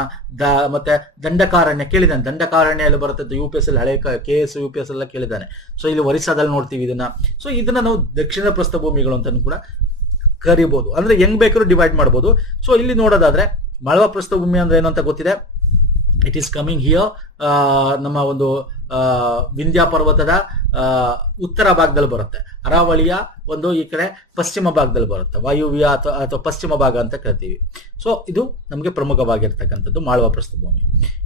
ಮತ್ತೆ ದಂಡಕಾರಣ್ಯ ಕೇಳಿದ್ದಾನೆ. ದಂಡಕಾರಣ್ಯ ಎಲ್ಲ ಬರುತ್ತೆ, UPS ಅಲ್ಲಿ ಹಳೆ KS UPS ಎಲ್ಲ ಕೇಳಿದ್ದಾನೆ. ಸೊ ಇಲ್ಲಿ ಒರಿಸ್ಸಾದಲ್ಲಿ ನೋಡ್ತೀವಿ ಇದನ್ನ. ಸೊ ಇದನ್ನ ನಾವು ದಕ್ಷಿಣ ಪ್ರಸ್ಥಭೂಮಿಗಳು ಅಂತ ಕೂಡ ಕರಿಬಹುದು. ಅಂದ್ರೆ ಹೆಂಗ್ ಬೇಕಾದ್ರೂ ಡಿವೈಡ್ ಮಾಡಬಹುದು. ಸೊ ಇಲ್ಲಿ ನೋಡೋದಾದ್ರೆ ಮಾಳ್ವಾ ಪ್ರಸ್ಥಭೂಮಿ ಅಂದ್ರೆ ಏನು ಅಂತ ಗೊತ್ತಿದೆ. ಇಟ್ ಈಸ್ ಕಮಿಂಗ್ ಹಿಯರ್, ನಮ್ಮ ಒಂದು ವಿಂಧ್ಯ ಪರ್ವತದ ಉತ್ತರ ಭಾಗದಲ್ಲಿ ಬರುತ್ತೆ. ಅರಾವಳಿಯ ಒಂದು ಈ ಕಡೆ ಪಶ್ಚಿಮ ಭಾಗದಲ್ಲಿ ಬರುತ್ತೆ, ವಾಯುವ್ಯ ಅಥವಾ ಪಶ್ಚಿಮ ಭಾಗ ಅಂತ ಕರಿತೀವಿ. ಸೊ ಇದು ನಮಗೆ ಪ್ರಮುಖವಾಗಿರ್ತಕ್ಕಂಥದ್ದು ಮಾಳ್ವಾ ಪ್ರಸ್ಥಭೂಮಿ.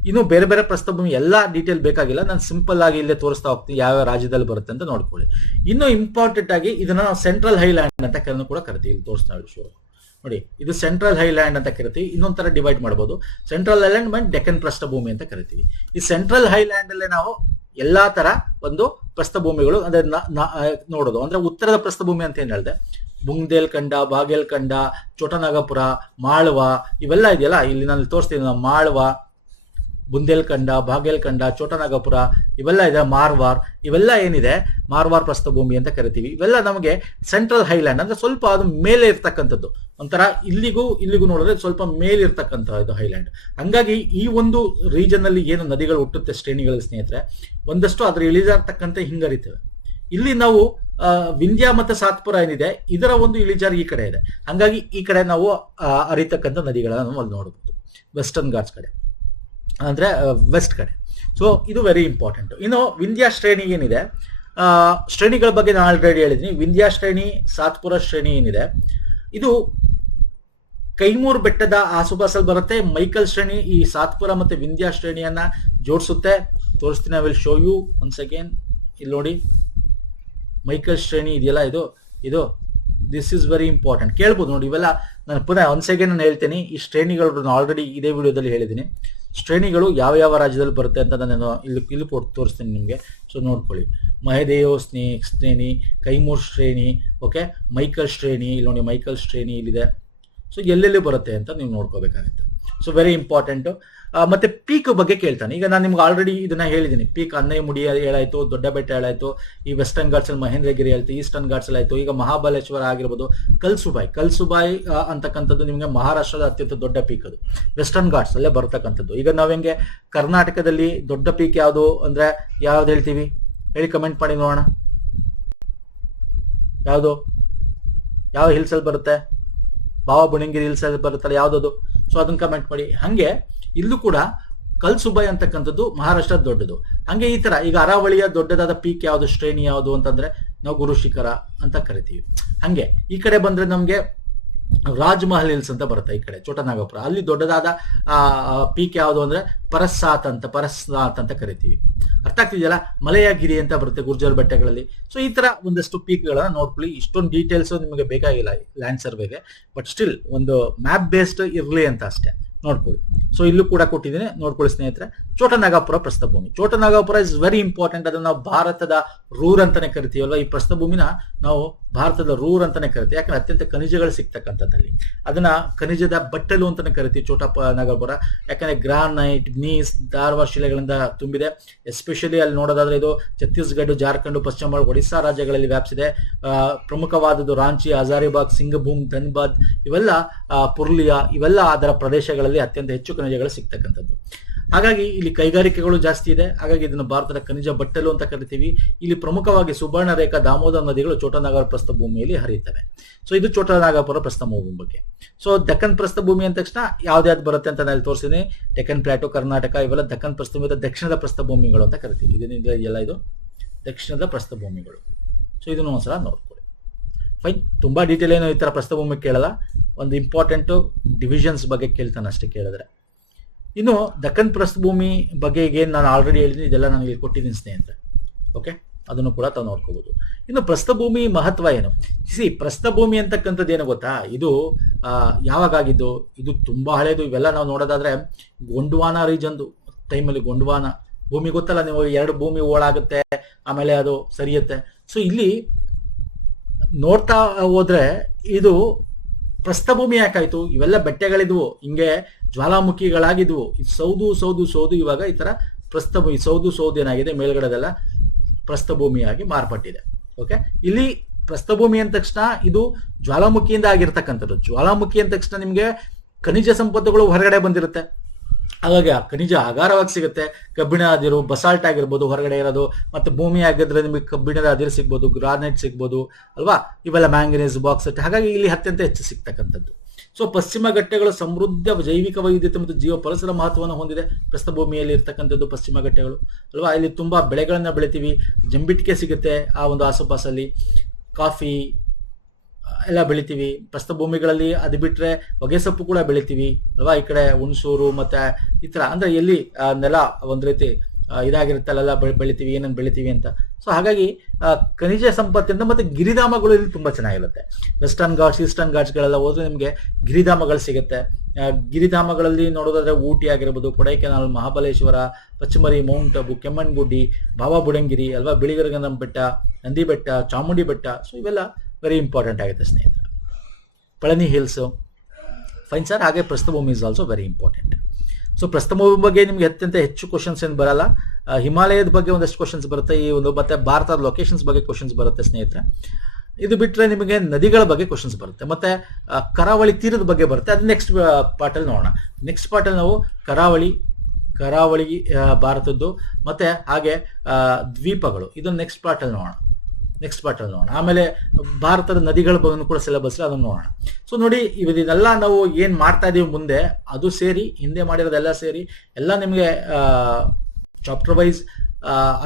ಇನ್ನು ಬೇರೆ ಬೇರೆ ಪ್ರಸ್ಥಭೂಮಿ ಎಲ್ಲಾ ಡೀಟೇಲ್ ಬೇಕಾಗಿಲ್ಲ, ನಾನು ಸಿಂಪಲ್ ಆಗಿ ಇಲ್ಲೇ ತೋರಿಸ್ತಾ ಹೋಗ್ತೀನಿ ಯಾವ ರಾಜ್ಯದಲ್ಲಿ ಬರುತ್ತೆ ಅಂತ ನೋಡ್ಕೊಳ್ಳಿ. ಇನ್ನು ಇಂಪಾರ್ಟೆಂಟ್ ಆಗಿ ಇದನ್ನ ನಾವು ಸೆಂಟ್ರಲ್ ಹೈಲ್ಯಾಂಡ್ ಅಂತ ಕೂಡ ಕರಿತೀವಿ. ಇಲ್ಲಿ ತೋರಿಸ್ತಾ ಶೋ ನೋಡಿ, ಇದು ಸೆಂಟ್ರಲ್ ಹೈಲ್ಯಾಂಡ್ ಅಂತ ಕರಿತೀವಿ. ಇನ್ನೊಂಥರ ಡಿವೈಡ್ ಮಾಡಬಹುದು, ಸೆಂಟ್ರಲ್ ಹೈಲ್ಯಾಂಡ್ ಮತ್ತು ಡೆಕ್ಕನ್ ಪ್ರಸ್ಥಭೂಮಿ ಅಂತ ಕರಿತೀವಿ. ಈ ಸೆಂಟ್ರಲ್ ಹೈಲ್ಯಾಂಡ್ ಅಲ್ಲೇ ನಾವು ಎಲ್ಲಾ ತರ ಒಂದು ಪ್ರಸ್ಥಭೂಮಿಗಳು ಅಂದ್ರೆ ನೋಡೋದು. ಅಂದ್ರೆ ಉತ್ತರದ ಪ್ರಸ್ಥಭೂಮಿ ಅಂತ ಏನ್ ಹೇಳಿದೆ, ಬುಂದೇಲ್ಖಂಡ, ಬಾಗೇಲ್ಖಂಡ, ಛೋಟಾನಾಗಪುರ, ಮಾಳ್ವಾ ಇವೆಲ್ಲ ಇದೆಯಲ್ಲ, ಇಲ್ಲಿ ನಾನು ತೋರಿಸ್ತೀನಿ. ಮಾಳ್ವಾ, ಬುಂದೇಲ್ಖಂಡ, ಬಾಗೇಲ್ಖಂಡ, ಛೋಟಾನಾಗಪುರ ಇವೆಲ್ಲ ಇದೆ. ಮಾರ್ವಾರ್ ಇವೆಲ್ಲ ಏನಿದೆ, ಮಾರ್ವಾರ್ ಪ್ರಸ್ಥಭೂಮಿ ಅಂತ ಕರಿತೀವಿ. ಇವೆಲ್ಲ ನಮಗೆ ಸೆಂಟ್ರಲ್ ಹೈಲ್ಯಾಂಡ್ ಅಂದ್ರೆ ಸ್ವಲ್ಪ ಅದು ಮೇಲೆ ಇರ್ತಕ್ಕಂಥದ್ದು, ಒಂಥರ ಇಲ್ಲಿಗೂ ನೋಡಿದ್ರೆ ಸ್ವಲ್ಪ ಮೇಲೆ ಇರ್ತಕ್ಕಂಥ ಇದು ಹೈಲ್ಯಾಂಡ್. ಹಂಗಾಗಿ ಈ ಒಂದು ರೀಜನ್ ಅಲ್ಲಿ ಏನು ನದಿಗಳು ಹುಟ್ಟುತ್ತೆ ಶ್ರೇಣಿಗಳ ಸ್ನೇಹಿತರೆ, ಒಂದಷ್ಟು ಅದ್ರ ಇಳಿಜಾರ್ತಕ್ಕಂಥ ಹಿಂಗರಿತವೆ. ಇಲ್ಲಿ ನಾವು ವಿಂಧ್ಯ ಮತ್ತು ಸಾತ್ಪುರ ಏನಿದೆ ಇದರ ಒಂದು ಇಳಿಜಾರು ಈ ಕಡೆ ಇದೆ. ಹಂಗಾಗಿ ಈ ಕಡೆ ನಾವು ಹರಿತಕ್ಕಂಥ ನದಿಗಳನ್ನ ನಾವು ಅಲ್ಲಿ ನೋಡಬಹುದು, ವೆಸ್ಟರ್ನ್ ಘಾಟ್ಸ್ ಕಡೆ ಅಂದ್ರೆ ವೆಸ್ಟ್ ಕಡೆ. ಸೊ ಇದು ವೆರಿ ಇಂಪಾರ್ಟೆಂಟ್. ಇನ್ನು ವಿಂಧ್ಯ ಶ್ರೇಣಿ ಏನಿದೆ, ಶ್ರೇಣಿಗಳ ಬಗ್ಗೆ ನಾನು ಆಲ್ರೆಡಿ ಹೇಳಿದ್ದೀನಿ. ವಿಂಧ್ಯ ಶ್ರೇಣಿ, ಸಾತ್ಪುರ ಶ್ರೇಣಿ ಏನಿದೆ ಇದು ಕೈಮೂರ್ ಬೆಟ್ಟದ ಆಸುಪಾಸಲ್ಲಿ ಬರುತ್ತೆ. ಮೈಕಲ್ ಶ್ರೇಣಿ ಈ ಸಾತ್ಪುರ ಮತ್ತೆ ವಿಂಧ್ಯ ಶ್ರೇಣಿಯನ್ನ ಜೋಡಿಸುತ್ತೆ. ತೋರಿಸ್ತೀನಿ, I will show you once again. ಇಲ್ಲಿ ನೋಡಿ, ಮೈಕಲ್ ಶ್ರೇಣಿ ಇದೆಯಲ್ಲ, ಇದು ದಿಸ್ ಇಸ್ ವೆರಿ ಇಂಪಾರ್ಟೆಂಟ್. ಕೇಳ್ಬೋದು ನೋಡಿ, ಇವೆಲ್ಲ ನಾನು ಪುನಃ ಒನ್ಸ್ ಅಗೇನ್ ನಾನು ಹೇಳ್ತೀನಿ. ಈ ಶ್ರೇಣಿಗಳು ಆಲ್ರೆಡಿ ಇದೇ ವಿಡಿಯೋದಲ್ಲಿ ಹೇಳಿದ್ದೀನಿ. ಶ್ರೇಣಿಗಳು ಯಾವ ಯಾವ ರಾಜ್ಯದಲ್ಲಿ ಬರುತ್ತೆ ಅಂತ ನಾನು ಇಲ್ಲಿ ತೋರಿಸ್ತೀನಿ ನಿಮಗೆ. ಸೊ ನೋಡ್ಕೊಳ್ಳಿ, ಮಹದೇವ್ ಶ್ರೇಣಿ, ಕೈಮೂರ್ ಶ್ರೇಣಿ, ಓಕೆ, ಮೈಕಲ್ ಶ್ರೇಣಿ. ಇಲ್ಲಿ ನೋಡಿ, ಮೈಕಲ್ ಶ್ರೇಣಿ ಇಲ್ಲಿದೆ. ಸೊ ಎಲ್ಲೆಲ್ಲಿ ಬರುತ್ತೆ ಅಂತ ನೀವು ನೋಡ್ಕೋಬೇಕಾಗುತ್ತೆ. So very important. ಮತ್ತೆ ಪೀಕ್ ಬಗ್ಗೆ ಕೇಳ್ತಾನೆ. ಈಗ ನಾನು ನಿಮ್ಗೆ ಆಲ್ರೆಡಿ ಇದನ್ನ ಹೇಳಿದ್ದೀನಿ. ಪೀಕ್ ಅನ್ನೈಮುಡಿ ಹೇಳಾಯ್ತು, ದೊಡ್ಡ ಬೆಟ್ಟ ಹೇಳಾಯ್ತು, ಈ ವೆಸ್ಟರ್ನ್ ಘಾಟ್ಸ್ ಅಲ್ಲಿ ಮಹೇಂದ್ರಗಿರಿ ಆಯ್ತು, ಈಸ್ಟರ್ನ್ ಘಾಟ್ಸ್ ಅಲ್ಲಿ ಆಯ್ತು, ಈಗ ಮಹಾಬಲೇಶ್ವರ ಆಗಿರ್ಬೋದು, ಕಲ್ಸುಬಾಯಿ ಅಂತಕ್ಕಂಥದ್ದು ನಿಮಗೆ ಮಹಾರಾಷ್ಟ್ರದ ಅತ್ಯಂತ ದೊಡ್ಡ ಪೀಕ್, ಅದು ವೆಸ್ಟರ್ನ್ ಘಾಟ್ಸ್ ಅಲ್ಲೇ ಬರ್ತಕ್ಕಂಥದ್ದು. ಈಗ ನಾವ್ ಹೆಂಗೆ ಕರ್ನಾಟಕದಲ್ಲಿ ದೊಡ್ಡ ಪೀಕ್ ಯಾವುದು ಅಂದ್ರೆ ಯಾವ್ದು ಹೇಳ್ತೀವಿ ಹೇಳಿ, ಕಮೆಂಟ್ ಮಾಡಿ ನೋಡೋಣ. ಯಾವುದು ಯಾವ ಹಿಲ್ಸ್ ಅಲ್ಲಿ ಬರುತ್ತೆ? ಬಾಬಾ ಬುಣಂಗಿರಿ ಹಿಲ್ಸ್ ಅಲ್ಲಿ ಬರುತ್ತಲ್ಲ, ಯಾವ್ದದು? ಸೊ ಅದನ್ನ ಕಮೆಂಟ್ ಮಾಡಿ. ಹಂಗೆ ಇಲ್ಲೂ ಕೂಡ ಕಲ್ಸುಬಾಯಿ ಅಂತಕ್ಕಂಥದ್ದು ಮಹಾರಾಷ್ಟ್ರದ ದೊಡ್ಡದು. ಹಂಗೆ ಈ ತರ ಈಗ ಅರಾವಳಿಯ ದೊಡ್ಡದಾದ ಪೀಕ್ ಯಾವುದು, ಶ್ರೇಣಿ ಯಾವುದು ಅಂತಂದ್ರೆ ನಾವು ಗುರು ಶಿಖರ ಅಂತ ಕರಿತೀವಿ. ಹಂಗೆ ಈ ಕಡೆ ಬಂದ್ರೆ ನಮ್ಗೆ ರಾಜ್ ಮಹಲ್ ಹಿಲ್ಸ್ ಅಂತ ಬರುತ್ತೆ ಈ ಕಡೆ ಛೋಟಾನಾಗಪುರ. ಅಲ್ಲಿ ದೊಡ್ಡದಾದ ಪೀಕ್ ಯಾವುದು ಅಂದ್ರೆ ಪರಸ್ನಾಥ್ ಅಂತ ಕರಿತೀವಿ. ಅರ್ಥ ಆಗ್ತಿದೆಯಲ್ಲ? ಮಲಯಗಿರಿ ಅಂತ ಬರುತ್ತೆ ಗುರ್ಜರ್ ಬೆಟ್ಟಗಳಲ್ಲಿ. ಸೊ ಈ ತರ ಒಂದಷ್ಟು ಪೀಕ್ ಗಳನ್ನ ನೋಡ್ಕೊಳ್ಳಿ. ಇಷ್ಟೊಂದು ಡೀಟೇಲ್ಸ್ ನಿಮಗೆ ಬೇಕಾಗಿಲ್ಲ ಲ್ಯಾಂಡ್ ಸರ್ವೆಗೆ, ಬಟ್ ಸ್ಟಿಲ್ ಒಂದು ಮ್ಯಾಪ್ ಬೇಸ್ಡ್ ಇರ್ಲಿ ಅಂತ ಅಷ್ಟೇ ನೋಡ್ಕೊಳ್ಳಿ. ಸೊ ಇಲ್ಲೂ ಕೂಡ ಕೊಟ್ಟಿದ್ದೀನಿ, ನೋಡ್ಕೊಳ್ಳಿ ಸ್ನೇಹಿತರೆ. ಛೋಟಾನಾಗಪುರ ಪ್ರಸ್ಥಭೂಮಿ. ಛೋಟಾನಾಗಪುರ ಇಸ್ ವೆರಿ ಇಂಪಾರ್ಟೆಂಟ್. ಅದನ್ನ ನಾವು ಭಾರತದ ರೂರ್ ಅಂತಾನೆ ಕರಿತೀವಲ್ವಾ. ಈ ಪ್ರಸ್ಥಭೂಮಿನ ನಾವು ಭಾರತದ ರೂರ್ ಅಂತಾನೆ ಕರಿತೀವಿ, ಯಾಕಂದ್ರೆ ಅತ್ಯಂತ ಖನಿಜಗಳು ಸಿಗ್ತಕ್ಕಂಥದ್ದಲ್ಲಿ. ಅದನ್ನ ಖನಿಜದ ಬಟ್ಟಲು ಅಂತಾನೆ ಕರಿತೀವಿ ಛೋಟಾನಾಗಪುರ, ಯಾಕಂದ್ರೆ ಗ್ರಾನೈಟ್, ಗ್ನೀಸ್, ಧಾರವಾಡ ಶಿಲೆಗಳಿಂದ ತುಂಬಿದೆ. ಎಸ್ಪೆಷಲಿ ಅಲ್ಲಿ ನೋಡೋದಾದ್ರೆ ಇದು ಛತ್ತೀಸ್ಗಢ, ಜಾರ್ಖಂಡ್, ಪಶ್ಚಿಮ ಬಂಗಾಳ, ಒಡಿಸ್ಸಾ ರಾಜ್ಯಗಳಲ್ಲಿ ವ್ಯಾಪಿಸಿದೆ. ಪ್ರಮುಖವಾದದ್ದು ರಾಂಚಿ, ಹಜಾರಿಬಾಗ್, ಸಿಂಗಭೂಮ್, ಧನ್ಬಾದ್ ಇವೆಲ್ಲ, ಪುರ್ಲಿಯಾ ಇವೆಲ್ಲ ಅದರ ಪ್ರದೇಶಗಳಲ್ಲಿ ಅತ್ಯಂತ ಹೆಚ್ಚು ಖನಿಜಗಳು ಸಿಗ್ತಕ್ಕಂಥದ್ದು. ಹಾಗಾಗಿ ಇಲ್ಲಿ ಕೈಗಾರಿಕೆಗಳು ಜಾಸ್ತಿ ಇದೆ. ಹಾಗಾಗಿ ಇದನ್ನು ಭಾರತದ ಖನಿಜ ಬಟ್ಟಲು ಅಂತ ಕರಿತೀವಿ. ಇಲ್ಲಿ ಪ್ರಮುಖವಾಗಿ ಸುಬರ್ಣ ರೇಖಾ, ದಾಮೋದರ ನದಿಗಳು ಚೋಟನಾಗರ ಪ್ರಸ್ಥಭೂಮಿಯಲ್ಲಿ ಹರಿಯುತ್ತವೆ. ಸೊ ಇದು ಚೋಟನಾಗಪುರ ಪ್ರಸ್ಥಭೂಮಿ ಬಗ್ಗೆ. ಸೊ ದಕ್ಕನ್ ಪ್ರಸ್ಥಭೂಮಿ ಅಂದ ತಕ್ಷಣ ಯಾವ್ದು ಬರುತ್ತೆ ಅಂತ ನಾನು ತೋರಿಸಿದ್ದೀನಿ. ಡೆಕ್ಕನ್ ಪ್ಲಾಟೋ, ಕರ್ನಾಟಕ, ಇವೆಲ್ಲ ದಕ್ಕನ್ ಪ್ರಸ್ಥಭೂಮಿ, ದಕ್ಷಿಣದ ಪ್ರಸ್ಥಭೂಮಿಗಳು ಅಂತ ಕರಿತೀವಿ. ಇದೆಲ್ಲ ಇದು ದಕ್ಷಿಣದ ಪ್ರಸ್ಥಭೂಮಿಗಳು. ಸೊ ಇದನ್ನು ಒಂದ್ಸಲ ನೋಡ್ಕೊಳ್ಳಿ. ಫೈನ್. ತುಂಬಾ ಡೀಟೇಲ್ ಏನು ಈ ತರ ಪ್ರಸ್ಥಭೂಮಿ ಕೇಳಲ್ಲ, ಒಂದು ಇಂಪಾರ್ಟೆಂಟ್ ಡಿವಿಷನ್ಸ್ ಬಗ್ಗೆ ಕೇಳ್ತಾನೆ ಅಷ್ಟೇ ಕೇಳಿದ್ರೆ. ಇನ್ನು ದಕ್ಕನ್ ಪ್ರಸ್ಥಭೂಮಿ ಬಗ್ಗೆ ಏನು ನಾನು ಆಲ್ರೆಡಿ ಹೇಳಿದ್ದೀನಿ, ಇದೆಲ್ಲ ನನಗೆ ಕೊಟ್ಟಿದ್ದೀನಿ ಸ್ನೇಹಿತರೆ. ಓಕೆ, ಅದನ್ನು ಕೂಡ ತಾವು ನೋಡ್ಕೋಬಹುದು. ಇನ್ನು ಪ್ರಸ್ಥಭೂಮಿ ಮಹತ್ವ ಏನು? ಪ್ರಸ್ಥಭೂಮಿ ಅಂತಕ್ಕಂಥದ್ದು ಏನು ಗೊತ್ತಾ, ಇದು ಯಾವಾಗಾಗಿದ್ದು, ಇದು ತುಂಬಾ ಹಳೇದು. ಇವೆಲ್ಲ ನಾವು ನೋಡೋದಾದ್ರೆ ಗೊಂಡ್ವಾನ ರೀಜನ್ ಟೈಮಲ್ಲಿ, ಗೊಂಡ್ವಾನ ಭೂಮಿ ಗೊತ್ತಲ್ಲ ನೀವು, 2 ಭೂಮಿ ಓಳಾಗುತ್ತೆ, ಆಮೇಲೆ ಅದು ಸರಿಯುತ್ತೆ. ಸೊ ಇಲ್ಲಿ ನೋಡ್ತಾ ಹೋದ್ರೆ ಇದು ಪ್ರಸ್ಥಭೂಮಿ ಯಾಕಾಯ್ತು? ಇವೆಲ್ಲ ಬೆಟ್ಟಗಳಿದ್ವು, ಹಿಂಗೆ ಜ್ವಾಲಾಮುಖಿಗಳಾಗಿದ್ವು. ಸೌದು ಇವಾಗ ಈ ತರ ಪ್ರಸ್ಥಭೂಮಿ, ಸೌದು ಏನಾಗಿದೆ ಮೇಲ್ಗಡೆದೆಲ್ಲ ಪ್ರಸ್ಥಭೂಮಿಯಾಗಿ ಮಾರ್ಪಟ್ಟಿದೆ. ಓಕೆ, ಇಲ್ಲಿ ಪ್ರಸ್ಥಭೂಮಿ ಅಂದ ತಕ್ಷಣ ಇದು ಜ್ವಾಲಾಮುಖಿಯಿಂದ ಆಗಿರ್ತಕ್ಕಂಥದ್ದು. ಜ್ವಾಲಾಮುಖಿ ಅಂದ ತಕ್ಷಣ ನಿಮ್ಗೆ ಖನಿಜ ಸಂಪತ್ತುಗಳು ಹೊರಗಡೆ ಬಂದಿರುತ್ತೆ. ಹಾಗಾಗಿ ಆ ಖನಿಜ ಆಗಾರವಾಗಿ ಸಿಗುತ್ತೆ. ಕಬ್ಬಿಣ ಅದಿರು, ಬಸಾಲ್ಟ್ ಆಗಿರ್ಬೋದು ಹೊರಗಡೆ ಇರೋದು, ಮತ್ತೆ ಭೂಮಿ ಆಗಿದ್ರೆ ನಿಮಗೆ ಕಬ್ಬಿಣದ ಅದಿರು ಸಿಗ್ಬೋದು, ಗ್ರಾನೈಟ್ ಸಿಗ್ಬೋದು ಅಲ್ವಾ, ಇವೆಲ್ಲ ಮ್ಯಾಂಗನೀಸ್, ಬಾಕ್ಸೈಟ್. ಹಾಗಾಗಿ ಇಲ್ಲಿ ಅತ್ಯಂತ ಹೆಚ್ಚು ಸಿಗ್ತಕ್ಕಂಥದ್ದು. ಸೊ ಪಶ್ಚಿಮ ಘಟ್ಟಗಳು ಸಮೃದ್ಧ ಜೈವಿಕ ವೈವಿಧ್ಯತೆ ಮತ್ತು ಜೀವ ಪರಿಸರ ಮಹತ್ವವನ್ನು ಹೊಂದಿದೆ. ಪ್ರಸ್ಥಭೂಮಿಯಲ್ಲಿ ಇರ್ತಕ್ಕಂಥದ್ದು ಪಶ್ಚಿಮ ಘಟ್ಟಗಳು ಅಲ್ವಾ. ಇಲ್ಲಿ ತುಂಬಾ ಬೆಳೆಗಳನ್ನ ಬೆಳಿತೀವಿ, ಜಂಬಿಟ್ಟಿಗೆ ಸಿಗುತ್ತೆ ಆ ಒಂದು ಆಸುಪಾಸಲ್ಲಿ, ಕಾಫಿ ಎಲ್ಲ ಬೆಳಿತೀವಿ ಪ್ರಸ್ಥಭೂಮಿಗಳಲ್ಲಿ. ಅದು ಬಿಟ್ರೆ ಹೊಗೆ ಸೊಪ್ಪು ಕೂಡ ಬೆಳಿತೀವಿ ಅಲ್ವಾ. ಈ ಕಡೆ ಹುಣಸೂರು ಮತ್ತೆ ಈ ತರ ಅಂದ್ರೆ ಎಲ್ಲಿ ನೆಲ ಒಂದ್ ರೀತಿ ಇದಾಗಿರುತ್ತೆ ಅಲ್ಲೆಲ್ಲ ಬೆಳಿತೀವಿ, ಏನೇನು ಬೆಳಿತೀವಿ ಅಂತ. ಸೊ ಹಾಗಾಗಿ ಖನಿಜ ಸಂಪತ್ತಿಂದ ಮತ್ತೆ ಗಿರಿಧಾಮಗಳು ಇಲ್ಲಿ ತುಂಬಾ ಚೆನ್ನಾಗಿರುತ್ತೆ. ವೆಸ್ಟರ್ನ್ ಘಾಟ್ಸ್, ಈಸ್ಟರ್ನ್ ಘಾಟ್ಸ್ಗಳೆಲ್ಲ ಹೋದ್ರೆ ನಿಮ್ಗೆ ಗಿರಿಧಾಮಗಳು ಸಿಗುತ್ತೆ. ಗಿರಿಧಾಮಗಳಲ್ಲಿ ನೋಡೋದಾದ್ರೆ ಊಟಿ ಆಗಿರ್ಬೋದು, ಕೊಡೈಕೆನಾಲ್, ಮಹಾಬಲೇಶ್ವರ, ಪಚ್ಚಮರಿ, ಮೌಂಟ್ ಅಬು, ಕೆಮ್ಮಣ್ಗುಡ್ಡಿ, ಬಾಬಾ ಬುಡಂಗಿರಿ ಅಲ್ವಾ, ಬಿಳಿಗಿರಿಗಂಧಂ ಬೆಟ್ಟ, ನಂದಿ ಬೆಟ್ಟ, ಚಾಮುಂಡಿ ಬೆಟ್ಟ. ಸೊ ಇವೆಲ್ಲ ವೆರಿ ಇಂಪಾರ್ಟೆಂಟ್ ಆಗುತ್ತೆ ಸ್ನೇಹಿತರೆ. Palani hills, fine sir. ಹಾಗೆ ಪ್ರಸ್ಥಭೂಮಿ is also very important. So ಪ್ರಸ್ಥಭೂಮಿ ಬಗ್ಗೆ ನಿಮ್ಗೆ ಅತ್ಯಂತ ಹೆಚ್ಚು ಕ್ವಶನ್ಸ್ ಏನು ಬರಲ್ಲ. ಹಿಮಾಲಯದ ಬಗ್ಗೆ ಒಂದಷ್ಟು ಕ್ವಶನ್ಸ್ ಬರುತ್ತೆ, ಈ ಒಂದು ಮತ್ತೆ ಭಾರತದ ಲೊಕೇಶನ್ಸ್ ಬಗ್ಗೆ ಕ್ವಶನ್ಸ್ ಬರುತ್ತೆ ಸ್ನೇಹಿತರೆ. ಇದು ಬಿಟ್ಟರೆ ನಿಮಗೆ ನದಿಗಳ ಬಗ್ಗೆ ಕ್ವಶನ್ಸ್ ಬರುತ್ತೆ, ಮತ್ತೆ ಕರಾವಳಿ ತೀರದ ಬಗ್ಗೆ ಬರುತ್ತೆ. ಅದು ನೆಕ್ಸ್ಟ್ ಪಾರ್ಟಲ್ಲಿ ನೋಡೋಣ. ನೆಕ್ಸ್ಟ್ ಪಾರ್ಟಲ್ಲಿ ನಾವು ಕರಾವಳಿ ಭಾರತದ್ದು ಮತ್ತೆ ಹಾಗೆ ದ್ವೀಪಗಳು, ಇದನ್ನು ನೆಕ್ಸ್ಟ್ ಪಾರ್ಟಲ್ಲಿ ನೋಡೋಣ. ಆಮೇಲೆ ಭಾರತದ ನದಿಗಳ ಬಗ್ಗೆ ಕೂಡ ಸಿಲೆಬಸ್ ಅದನ್ನು ನೋಡೋಣ. ಸೊ ನೋಡಿ, ಇದೆಲ್ಲ ನಾವು ಏನ್ ಮಾಡ್ತಾ ಇದೀವಿ ಮುಂದೆ, ಅದು ಸೇರಿ ಹಿಂದೆ ಮಾಡಿರೋದೆಲ್ಲ ಸೇರಿ ಎಲ್ಲ ನಿಮಗೆ ಚಾಪ್ಟರ್ ವೈಸ್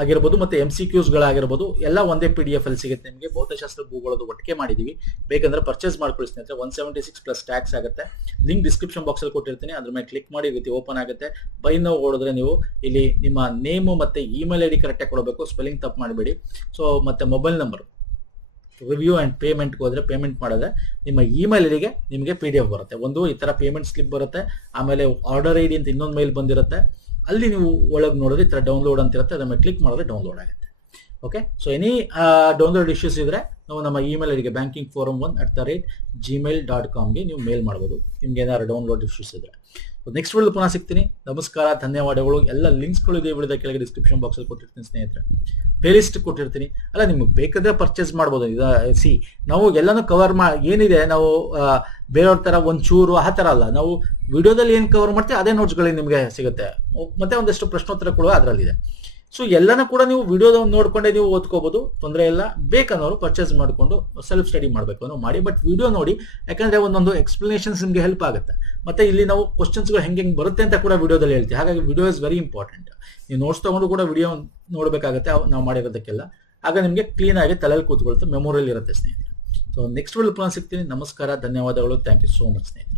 ಆಗಿರ್ಬೋದು ಮತ್ತೆ MCQsಗಳಾಗಿರ್ಬೋದು ಎಲ್ಲ ಒಂದೇ PDF ಅಲ್ಲಿ ಸಿಗುತ್ತೆ ನಿಮಗೆ. ಭೌತಶಾಸ್ತ್ರ ಭೂಗೋಳದ ಒಟ್ಟಿಗೆ ಮಾಡಿದೀವಿ. ಬೇಕಂದ್ರೆ ಪರ್ಚೇಸ್ ಮಾಡ್ಕೊಳ್ಳಿ ಸ್ನೇಹಿತರೆ. 176 ಪ್ಲಸ್ ಟ್ಯಾಕ್ಸ್ ಆಗುತ್ತೆ. ಲಿಂಕ್ ಡಿಸ್ಕ್ರಿಪ್ಷನ್ ಬಾಕ್ಸ್ ಅಲ್ಲಿ ಕೊಟ್ಟಿರ್ತೀನಿ, ಅದ್ರ ಮೇಲೆ ಕ್ಲಿಕ್ ಮಾಡಿ ರೀತಿ ಓಪನ್ ಆಗುತ್ತೆ. ಬೈ ನೌ ಓಡಿದ್ರೆ ನೀವು ಇಲ್ಲಿ ನಿಮ್ಮ ನೇಮು ಮತ್ತೆ ಇಮೇಲ್ ID ಕರೆಕ್ಟಾಗಿ ಕೊಡಬೇಕು, ಸ್ಪೆಲ್ಲಿಂಗ್ ತಪ್ಪು ಮಾಡಬೇಡಿ. ಸೊ ಮತ್ತೆ ಮೊಬೈಲ್ ನಂಬರ್, ರಿವ್ಯೂ ಅಂಡ್ ಪೇಮೆಂಟ್ಗೆ ಹೋದ್ರೆ ಪೇಮೆಂಟ್ ಮಾಡಿದ್ರೆ ನಿಮ್ಮ ಇಮೇಲ್ ಐಡಿಗೆ ನಿಮಗೆ PDF ಬರುತ್ತೆ. ಒಂದು ಈ ತರ ಪೇಮೆಂಟ್ ಸ್ಲಿಪ್ ಬರುತ್ತೆ, ಆಮೇಲೆ ಆರ್ಡರ್ ID ಅಂತ ಇನ್ನೊಂದು ಮೇಲ್ ಬಂದಿರುತ್ತೆ. ಅಲ್ಲಿ ನೀವು ಒಳಗೆ ನೋಡಿದ್ರೆ ಈ ತರ ಡೌನ್ಲೋಡ್ ಅಂತ ಇರುತ್ತೆ, ಅದನ್ನ ಕ್ಲಿಕ್ ಮಾಡಿದ್ರೆ ಡೌನ್ಲೋಡ್ ಆಗುತ್ತೆ. Okay, so any download issues ಇದ್ರೆ ನಾವು ನಮ್ಮ ಇಮೇಲ್ ಐಡಿಗೆ bankingforum1@gmail.com ನೀವು ಮೇಲ್ ಮಾಡ್ಬೋದು, ನಿಮ್ಗೆ ಏನಾದ್ರು ಡೌನ್ಲೋಡ್ ಇಶ್ಯೂಸ್ ಇದ್ರೆ. ನೆಕ್ಸ್ಟ್ ವಿಡಿಯೋ ಪುನಃ ಸಿಗ್ತೀನಿ. ನಮಸ್ಕಾರ, ಧನ್ಯವಾದಗಳು. ಎಲ್ಲ ಲಿಂಕ್ಸ್ಗಳು ಇದೆ ವಿಡಿಯೋದ ಕೆಳಗೆ ಡಿಸ್ಕ್ರಿಪ್ಷನ್ ಬಾಕ್ಸ್ ಅಲ್ಲಿ ಕೊಟ್ಟಿರ್ತೀನಿ ಸ್ನೇಹಿತರೆ. ಪ್ಲೇಲಿಸ್ಟ್ ಕೊಟ್ಟಿರ್ತೀನಿ, ಅಲ್ಲ ನಿಮ್ಗೆ ಬೇಕಾದ್ರೆ ಪರ್ಚೇಸ್ ಮಾಡ್ಬೋದು. ನಾವು ಎಲ್ಲಾನು ಕವರ್ ಏನಿದೆ ನಾವು ಬೇರೆಯವ್ರ ತರ ಒಂಚೂರು ಆ ತರ ಅಲ್ಲ, ನಾವು ವಿಡಿಯೋದಲ್ಲಿ ಏನ್ ಕವರ್ ಮಾಡ್ತೀವಿ ಅದೇ ನೋಟ್ಸ್ಗಳಿಗೆ ನಿಮ್ಗೆ ಸಿಗುತ್ತೆ. ಮತ್ತೆ ಒಂದಷ್ಟು ಪ್ರಶ್ನೋತ್ತರ ಕೂಡ ಅದರಲ್ಲಿದೆ. ಸೊ ಎಲ್ಲಾನು ಕೂಡ ನೀವು ವಿಡಿಯೋ ನೋಡ್ಕೊಂಡೆ ನೀವು ಓದ್ಕೋಬಹುದು, ತೊಂದರೆ ಇಲ್ಲ. ಬೇಕನ್ನೋರು ಪರ್ಚೇಸ್ ಮಾಡಿಕೊಂಡು ಸೆಲ್ಫ್ ಸ್ಟಡಿ ಮಾಡಬೇಕು ಅನ್ನೋ ಮಾಡಿ, ಬಟ್ ವಿಡಿಯೋ ನೋಡಿ, ಯಾಕಂದ್ರೆ ಒಂದೊಂದು ಎಕ್ಸ್ಪ್ಲನೇಷನ್ಸ್ ನಿಮ್ಗೆ ಹೆಲ್ಪ್ ಆಗುತ್ತೆ. ಮತ್ತೆ ಇಲ್ಲಿ ನಾವು ಕ್ವಶನ್ಸ್ಗಳು ಹೆಂಗೆ ಬರುತ್ತೆ ಅಂತ ಕೂಡ ವಿಡಿಯೋದಲ್ಲಿ ಹೇಳ್ತೀವಿ. ಹಾಗಾಗಿ ವಿಡಿಯೋ ಇಸ್ ವೆರಿ ಇಂಪಾರ್ಟೆಂಟ್. ನೀವು ನೋಟ್ಸ್ ತಗೊಂಡು ಕೂಡ ವಿಡಿಯೋ ನೋಡ್ಬೇಕಾಗತ್ತೆ ನಾವು ಮಾಡಿರೋದಕ್ಕೆಲ್ಲ. ಆಗ ನಿಮಗೆ ಕ್ಲೀನ್ ಆಗಿ ತಲೆಯಲ್ಲಿ ಕೂತ್ಕೊಳ್ತಾ ಮೆಮೊರಿಯಲ್ಲಿ ಇರುತ್ತೆ ಸ್ನೇಹಿತರೆ. ಸೊ ನೆಕ್ಸ್ಟ್ ವಿಡಿಯೋ ಪುನಃ ಸಿಗ್ತೀನಿ. ನಮಸ್ಕಾರ, ಧನ್ಯವಾದಗಳು. ಥ್ಯಾಂಕ್ ಯು ಸೋ ಮಚ್ ಸ್ನೇಹಿತರೆ.